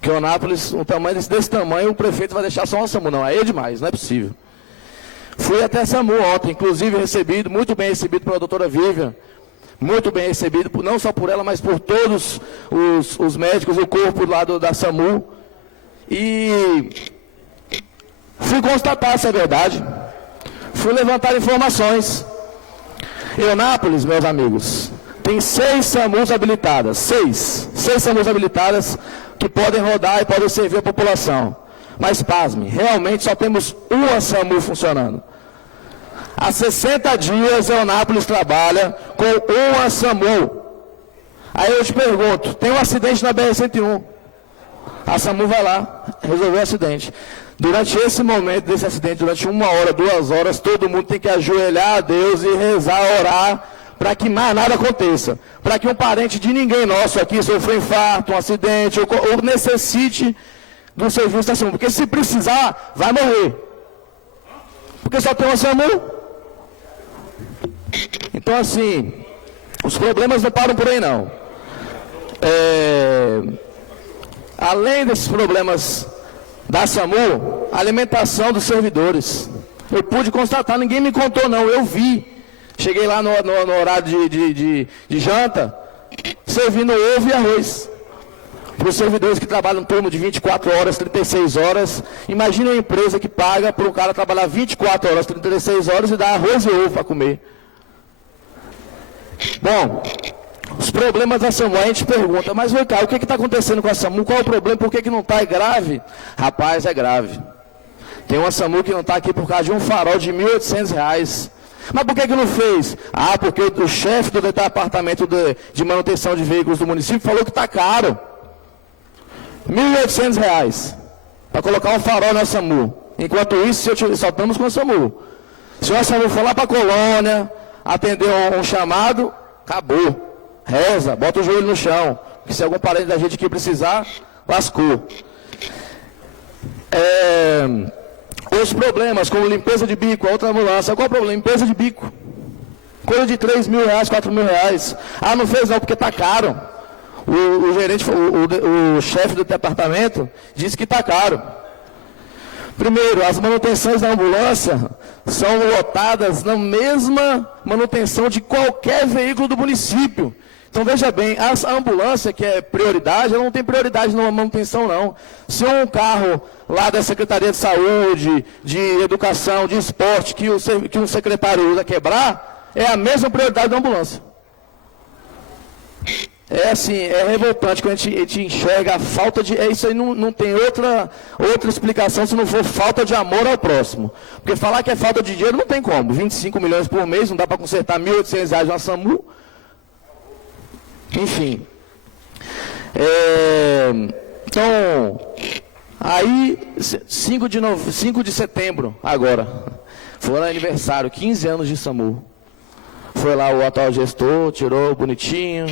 que o Anápolis, um tamanho desse tamanho, o prefeito vai deixar só uma SAMU. Não, aí é demais, não é possível. Fui até a SAMU ontem, inclusive recebido, muito bem recebido pela doutora Vivian, muito bem recebido, não só por ela, mas por todos os médicos, o corpo lá da SAMU, e fui constatar se é verdade, fui levantar informações. Em Anápolis, meus amigos, tem 6 SAMUs habilitadas, 6 SAMUs habilitadas que podem rodar e podem servir a população. Mas, pasme, realmente só temos uma SAMU funcionando. Há 60 dias, Anápolis trabalha com uma SAMU. Aí eu te pergunto, tem um acidente na BR-101. A SAMU vai lá, resolver o acidente. Durante esse momento desse acidente, durante 1 hora, 2 horas, todo mundo tem que ajoelhar a Deus e rezar, orar, para que mais nada aconteça. Para que um parente de ninguém nosso aqui sofra um infarto, um acidente, ou necessite do serviço da SAMU. Porque se precisar, vai morrer. Porque só tem uma SAMU. Então, assim, os problemas não param por aí, não. Além desses problemas da SAMU, a alimentação dos servidores. Eu pude constatar, ninguém me contou não, eu vi. Cheguei lá no horário de janta, servindo ovo e arroz. Para os servidores que trabalham em turno de 24 horas, 36 horas. Imagina uma empresa que paga para um cara trabalhar 24 horas, 36 horas e dar arroz e ovo para comer. Bom, Os problemas da SAMU, a gente pergunta, mas vem cá, o que está acontecendo com a SAMU? Qual é o problema? Por que não está? É grave? Rapaz, é grave. Tem uma SAMU que não está aqui por causa de um farol de R$ 1.800. Mas por que não fez? Ah, porque o chefe do departamento de manutenção de veículos do município falou que está caro. R$ 1.800 para colocar um farol na SAMU. Enquanto isso, só estamos com a SAMU. Se a SAMU for lá para a colônia, atender um chamado, acabou. Reza, bota o joelho no chão. Porque se algum parente da gente aqui precisar, lascou. Os problemas como limpeza de bico, a outra ambulância. Qual é o problema? Limpeza de bico. Coisa de R$3.000, R$4.000. Ah, não fez não, porque está caro. O gerente, o chefe do departamento disse que está caro. Primeiro, as manutenções da ambulância são lotadas na mesma manutenção de qualquer veículo do município. Então, veja bem, a ambulância, que é prioridade, ela não tem prioridade na manutenção, não. Se um carro lá da Secretaria de Saúde, de Educação, de Esporte, que um secretário usa quebrar, é a mesma prioridade da ambulância. É assim, é revoltante quando a gente enxerga a falta de... isso aí não tem outra explicação se não for falta de amor ao próximo. Porque falar que é falta de dinheiro não tem como. 25 milhões por mês, não dá para consertar R$ 1.800 na SAMU. Enfim. Então, aí, 5 de setembro, agora, foi lá aniversário, 15 anos de SAMU. Foi lá o atual gestor, tirou bonitinho,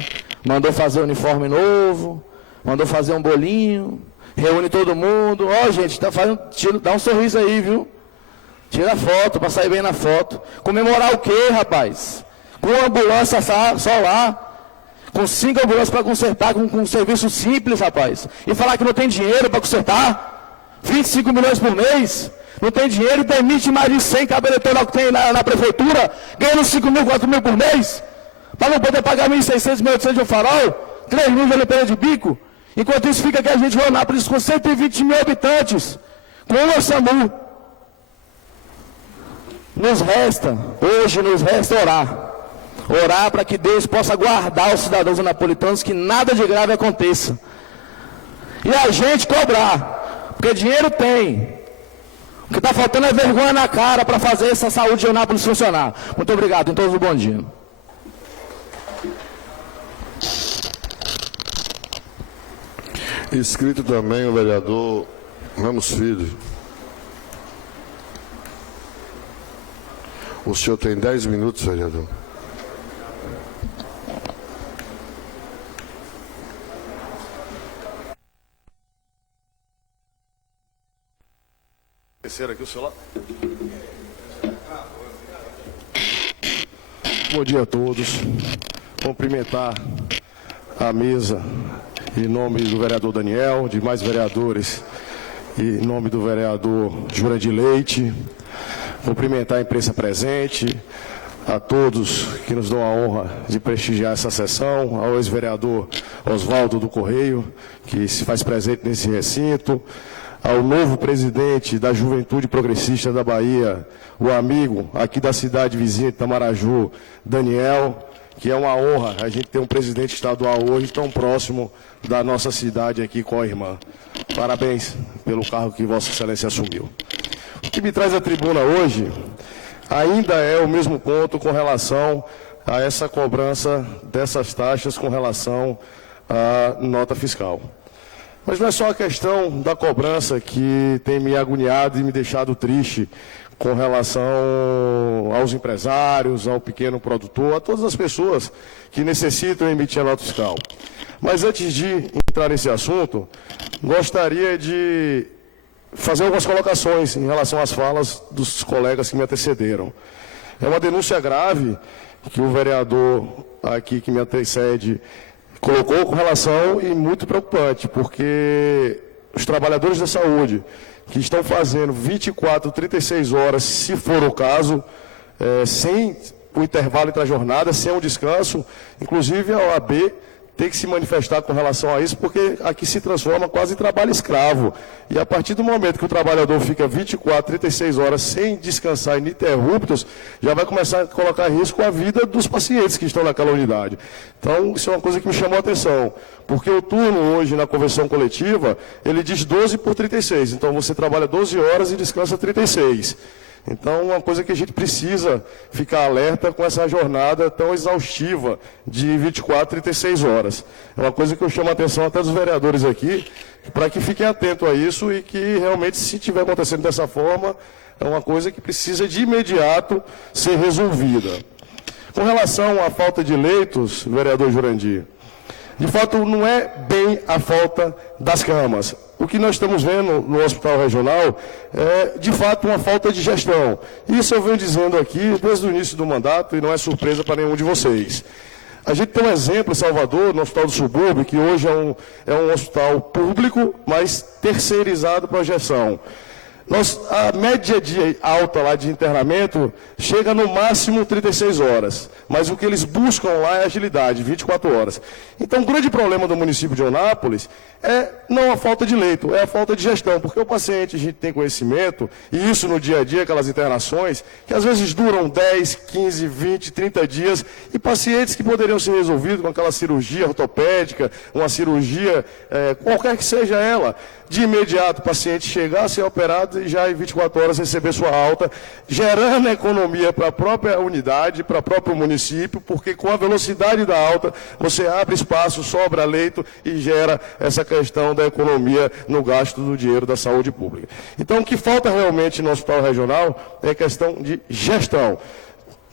mandou fazer um uniforme novo, mandou fazer um bolinho, reúne todo mundo. Ó, gente, dá um sorriso aí, viu? Tira a foto, para sair bem na foto. Comemorar o quê, rapaz? Com uma ambulância só lá. Com 5 ambulâncias para consertar, com um serviço simples, rapaz. E falar que não tem dinheiro para consertar? 25 milhões por mês? Não tem dinheiro e permite mais de 100 cabeleteiros que tem na prefeitura, ganhando 5 mil, 4 mil por mês? Para não poder pagar 1.600, 1.800 de um farol? 3 mil de limpeza de bico? Enquanto isso fica aqui a gente Joanápolis com 120 mil habitantes, com uma SAMU. Nos resta orar. Orar para que Deus possa guardar os cidadãos napolitanos, que nada de grave aconteça. E a gente cobrar, porque dinheiro tem. O que está faltando é vergonha na cara para fazer essa saúde de Eunápolis funcionar. Muito obrigado, em todos um bom dia. Inscrito também o vereador Ramos Filho. O senhor tem 10 minutos, vereador. Aqui o celular. Bom dia a todos. Cumprimentar a mesa em nome do vereador Daniel, demais vereadores, em nome do vereador Jurandir Leite. Cumprimentar a imprensa presente, a todos que nos dão a honra de prestigiar essa sessão, ao ex-vereador Oswaldo do Correio, que se faz presente nesse recinto, ao novo presidente da Juventude Progressista da Bahia, o amigo aqui da cidade vizinha de Itamaraju, Daniel, que é uma honra a gente ter um presidente estadual hoje tão próximo da nossa cidade aqui com a irmã. Parabéns pelo cargo que Vossa Excelência assumiu. O que me traz à tribuna hoje ainda é o mesmo ponto com relação a essa cobrança dessas taxas com relação à nota fiscal. Mas não é só a questão da cobrança que tem me agoniado e me deixado triste com relação aos empresários, ao pequeno produtor, a todas as pessoas que necessitam emitir a nota fiscal. Mas antes de entrar nesse assunto, gostaria de fazer algumas colocações em relação às falas dos colegas que me antecederam. É uma denúncia grave que o vereador aqui que me antecede colocou com relação e muito preocupante, porque os trabalhadores da saúde que estão fazendo 24, 36 horas, se for o caso, sem o intervalo entre a jornada, sem um descanso, inclusive a OAB tem que se manifestar com relação a isso, porque aqui se transforma quase em trabalho escravo. E a partir do momento que o trabalhador fica 24, 36 horas sem descansar ininterruptos, já vai começar a colocar em risco a vida dos pacientes que estão naquela unidade. Então, isso é uma coisa que me chamou a atenção, porque o turno hoje na convenção coletiva, ele diz 12 por 36, então você trabalha 12 horas e descansa 36. Então, uma coisa que a gente precisa ficar alerta com essa jornada tão exaustiva de 24, 36 horas. É uma coisa que eu chamo a atenção até dos vereadores aqui, para que fiquem atentos a isso e que realmente, se estiver acontecendo dessa forma, é uma coisa que precisa de imediato ser resolvida. Com relação à falta de leitos, vereador Jurandir, de fato, não é bem a falta das camas. O que nós estamos vendo no Hospital Regional é, de fato, uma falta de gestão. Isso eu venho dizendo aqui desde o início do mandato e não é surpresa para nenhum de vocês. A gente tem um exemplo em Salvador, no Hospital do Subúrbio, que hoje é um hospital público, mas terceirizado para a gestão. A média de alta lá de internamento chega no máximo 36 horas, mas o que eles buscam lá é agilidade, 24 horas. Então, o grande problema do município de Eunápolis é não a falta de leito, é a falta de gestão, porque o paciente, a gente tem conhecimento, e isso no dia a dia, aquelas internações, que às vezes duram 10, 15, 20, 30 dias, e pacientes que poderiam ser resolvidos com aquela cirurgia ortopédica, uma cirurgia, qualquer que seja ela, de imediato o paciente chegar a ser operado e já em 24 horas receber sua alta, gerando economia para a própria unidade, para o próprio município, porque com a velocidade da alta, você abre espaço, sobra leito e gera essa questão da economia no gasto do dinheiro da saúde pública. Então, o que falta realmente no Hospital Regional é questão de gestão.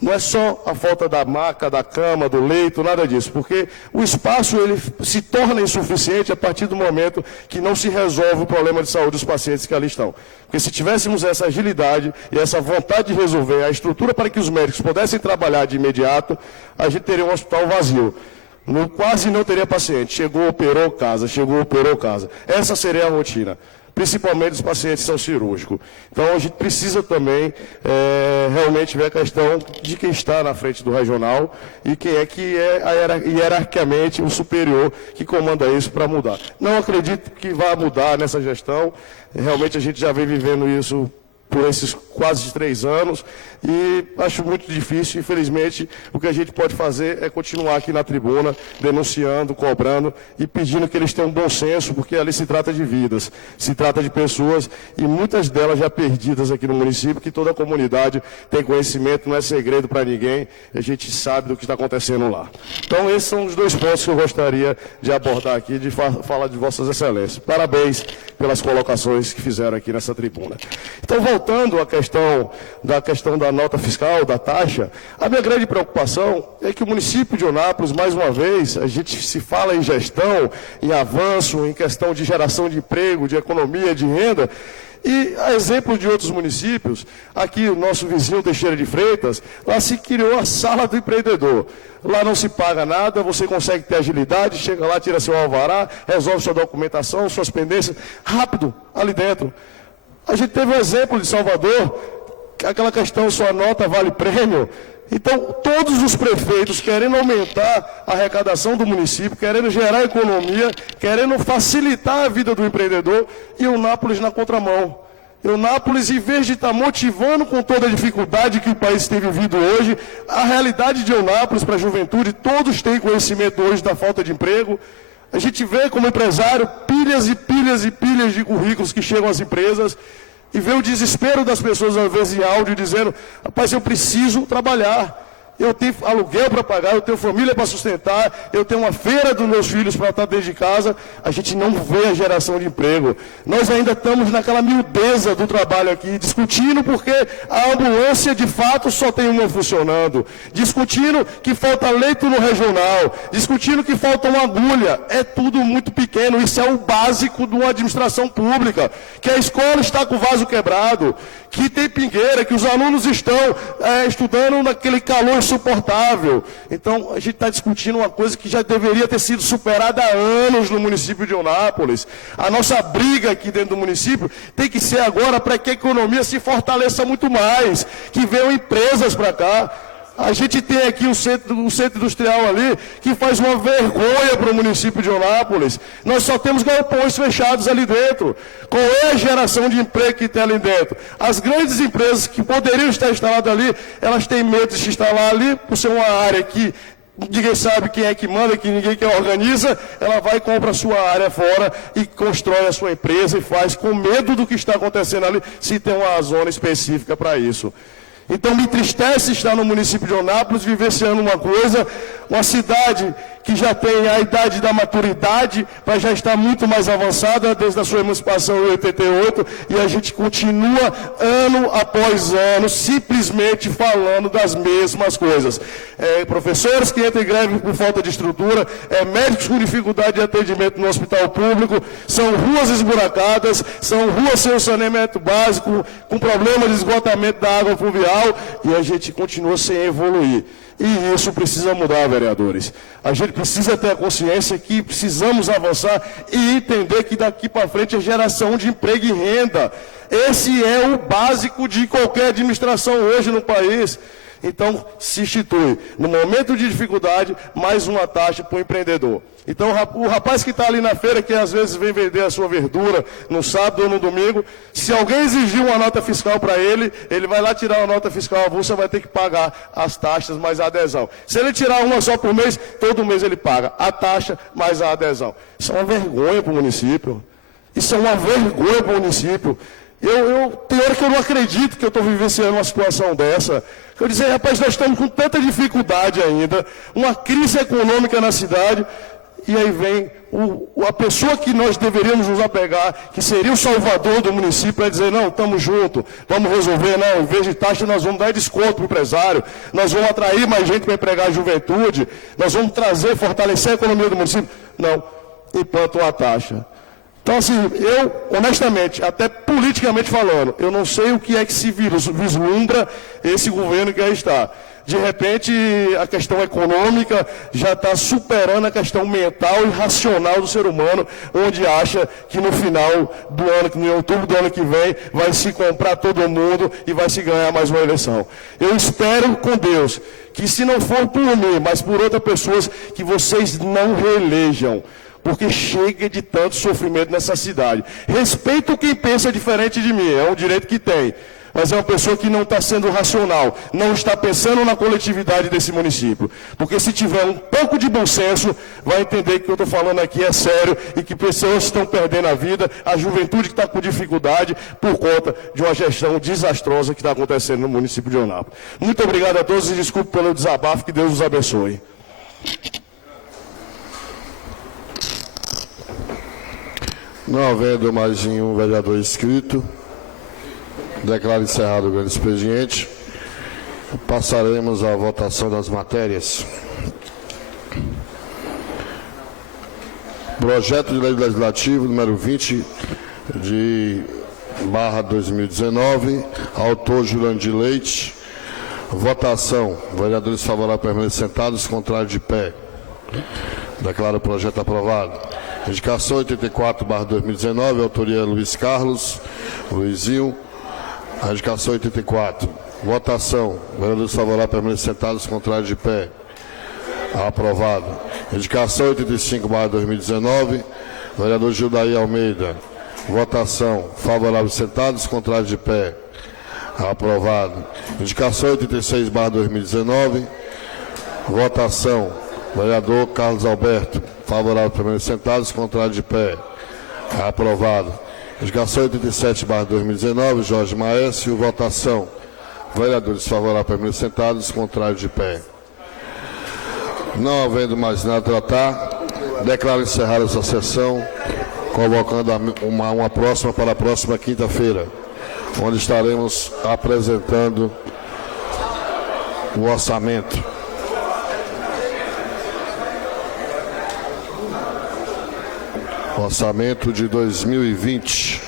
Não é só a falta da maca, da cama, do leito, nada disso, porque o espaço ele se torna insuficiente a partir do momento que não se resolve o problema de saúde dos pacientes que ali estão. Porque se tivéssemos essa agilidade e essa vontade de resolver a estrutura para que os médicos pudessem trabalhar de imediato, a gente teria um hospital vazio. Quase não teria paciente. Chegou, operou, casa. Chegou, operou, casa. Essa seria a rotina. Principalmente os pacientes que são cirúrgicos. Então, a gente precisa também realmente ver a questão de quem está na frente do regional e quem é que é hierarquicamente o superior que comanda isso para mudar. Não acredito que vá mudar nessa gestão. Realmente, a gente já vem vivendo isso por esses quase 3 anos, e acho muito difícil. Infelizmente, o que a gente pode fazer é continuar aqui na tribuna, denunciando, cobrando e pedindo que eles tenham bom senso, porque ali se trata de vidas, se trata de pessoas, e muitas delas já perdidas aqui no município, que toda a comunidade tem conhecimento, não é segredo para ninguém, a gente sabe do que está acontecendo lá. Então, esses são os 2 pontos que eu gostaria de abordar aqui, de falar de Vossas Excelências. Parabéns pelas colocações que fizeram aqui nessa tribuna. Então, voltando à questão da nota fiscal, da taxa, a minha grande preocupação é que o município de Eunápolis, mais uma vez, a gente se fala em gestão, em avanço, em questão de geração de emprego, de economia, de renda, e a exemplo de outros municípios, aqui o nosso vizinho Teixeira de Freitas, lá se criou a sala do empreendedor. Lá não se paga nada, você consegue ter agilidade, chega lá, tira seu alvará, resolve sua documentação, suas pendências, rápido, ali dentro. A gente teve um exemplo de Salvador, aquela questão, sua nota vale prêmio. Então, todos os prefeitos querendo aumentar a arrecadação do município, querendo gerar economia, querendo facilitar a vida do empreendedor, e Eunápolis na contramão. Eunápolis, em vez de estar motivando com toda a dificuldade que o país tem vivido hoje, a realidade de Eunápolis para a juventude, todos têm conhecimento hoje da falta de emprego. A gente vê como empresário pilhas e pilhas e pilhas de currículos que chegam às empresas e vê o desespero das pessoas, às vezes em áudio, dizendo: rapaz, eu preciso trabalhar, eu tenho aluguel para pagar, eu tenho família para sustentar, eu tenho uma feira dos meus filhos para estar dentro de casa. A gente não vê a geração de emprego. Nós ainda estamos naquela miudeza do trabalho aqui, discutindo porque a ambulância de fato só tem uma funcionando, discutindo que falta leito no regional, discutindo que falta uma agulha. É tudo muito pequeno, isso é o básico de uma administração pública, que a escola está com o vaso quebrado, que tem pingueira, que os alunos estão estudando naquele calor insuportável. Então, a gente está discutindo uma coisa que já deveria ter sido superada há anos no município de Eunápolis. A nossa briga aqui dentro do município tem que ser agora para que a economia se fortaleça muito mais, que venham empresas para cá. A gente tem aqui o centro industrial ali, que faz uma vergonha para o município de Eunápolis. Nós só temos galpões fechados ali dentro. Qual é a geração de emprego que tem ali dentro? As grandes empresas que poderiam estar instaladas ali, elas têm medo de se instalar ali, por ser uma área que ninguém sabe quem é que manda, que ninguém que organiza. Ela vai e compra a sua área fora e constrói a sua empresa e faz com medo do que está acontecendo ali, se tem uma zona específica para isso. Então me entristece estar no município de Eunápolis, vivenciando uma coisa, uma cidade que já tem a idade da maturidade, mas já está muito mais avançada desde a sua emancipação em 88, e a gente continua ano após ano simplesmente falando das mesmas coisas. Professores que entram em greve por falta de estrutura, médicos com dificuldade de atendimento no hospital público, são ruas esburacadas, são ruas sem saneamento básico, com problema de esgotamento da água fluvial, e a gente continua sem evoluir. E isso precisa mudar, vereadores. A gente precisa ter a consciência que precisamos avançar e entender que daqui para frente é geração de emprego e renda. Esse é o básico de qualquer administração hoje no país. Então, se institui, no momento de dificuldade, mais uma taxa para o empreendedor. Então, o rapaz que está ali na feira, que às vezes vem vender a sua verdura no sábado ou no domingo, se alguém exigir uma nota fiscal para ele, ele vai lá tirar a nota fiscal avulsa, vai ter que pagar as taxas mais a adesão. Se ele tirar uma só por mês, todo mês ele paga a taxa mais a adesão. Isso é uma vergonha para o município. Isso é uma vergonha para o município. Tem hora que eu não acredito que eu estou vivenciando uma situação dessa. Eu dizer, rapaz, nós estamos com tanta dificuldade ainda, uma crise econômica na cidade, e aí vem a pessoa que nós deveríamos nos apegar, que seria o salvador do município, para dizer, não, estamos juntos, vamos resolver, não, em vez de taxa nós vamos dar desconto para o empresário, nós vamos atrair mais gente para empregar a juventude, nós vamos trazer, fortalecer a economia do município. Não, implantam a taxa. Então, assim, eu, honestamente, até politicamente falando, eu não sei o que é que se vislumbra esse governo que aí está. De repente, a questão econômica já está superando a questão mental e racional do ser humano, onde acha que no final do ano, em outubro do ano que vem, vai se comprar todo mundo e vai se ganhar mais uma eleição. Eu espero com Deus que, se não for por mim, mas por outras pessoas, que vocês não reelejam. Porque chega de tanto sofrimento nessa cidade. Respeito quem pensa diferente de mim, é um direito que tem. Mas é uma pessoa que não está sendo racional, não está pensando na coletividade desse município. Porque se tiver um pouco de bom senso, vai entender que o que eu estou falando aqui é sério e que pessoas estão perdendo a vida, a juventude que está com dificuldade por conta de uma gestão desastrosa que está acontecendo no município de Eunápolis. Muito obrigado a todos e desculpe pelo desabafo, que Deus os abençoe. Não havendo mais nenhum vereador inscrito, declaro encerrado o grande expediente. Passaremos à votação das matérias. Projeto de Lei Legislativo número 20/2019, autor Jurandir Leite. Votação. Vereadores favoráveis permaneçam sentados, contrários de pé. Declaro o projeto aprovado. Indicação 84/2019, autoria Luiz Carlos, Luizinho. A indicação 84. Votação. Vereadores favoráveis permaneçam sentados, contrários de pé. Aprovado. Indicação 85/2019, vereador Gildaí Almeida. Votação. Favoráveis sentados, contrários de pé. Aprovado. Indicação 86/2019. Votação. Vereador Carlos Alberto. Favorável permanecer sentados, contrário de pé. Aprovado. Indicação 87/2019, Jorge Maécio. Votação. Vereadores favoráveis permanecer sentados, contrário de pé. Não havendo mais nada a tratar, declaro encerrada essa sessão, convocando uma próxima para a próxima quinta-feira, onde estaremos apresentando o orçamento. Orçamento de 2020.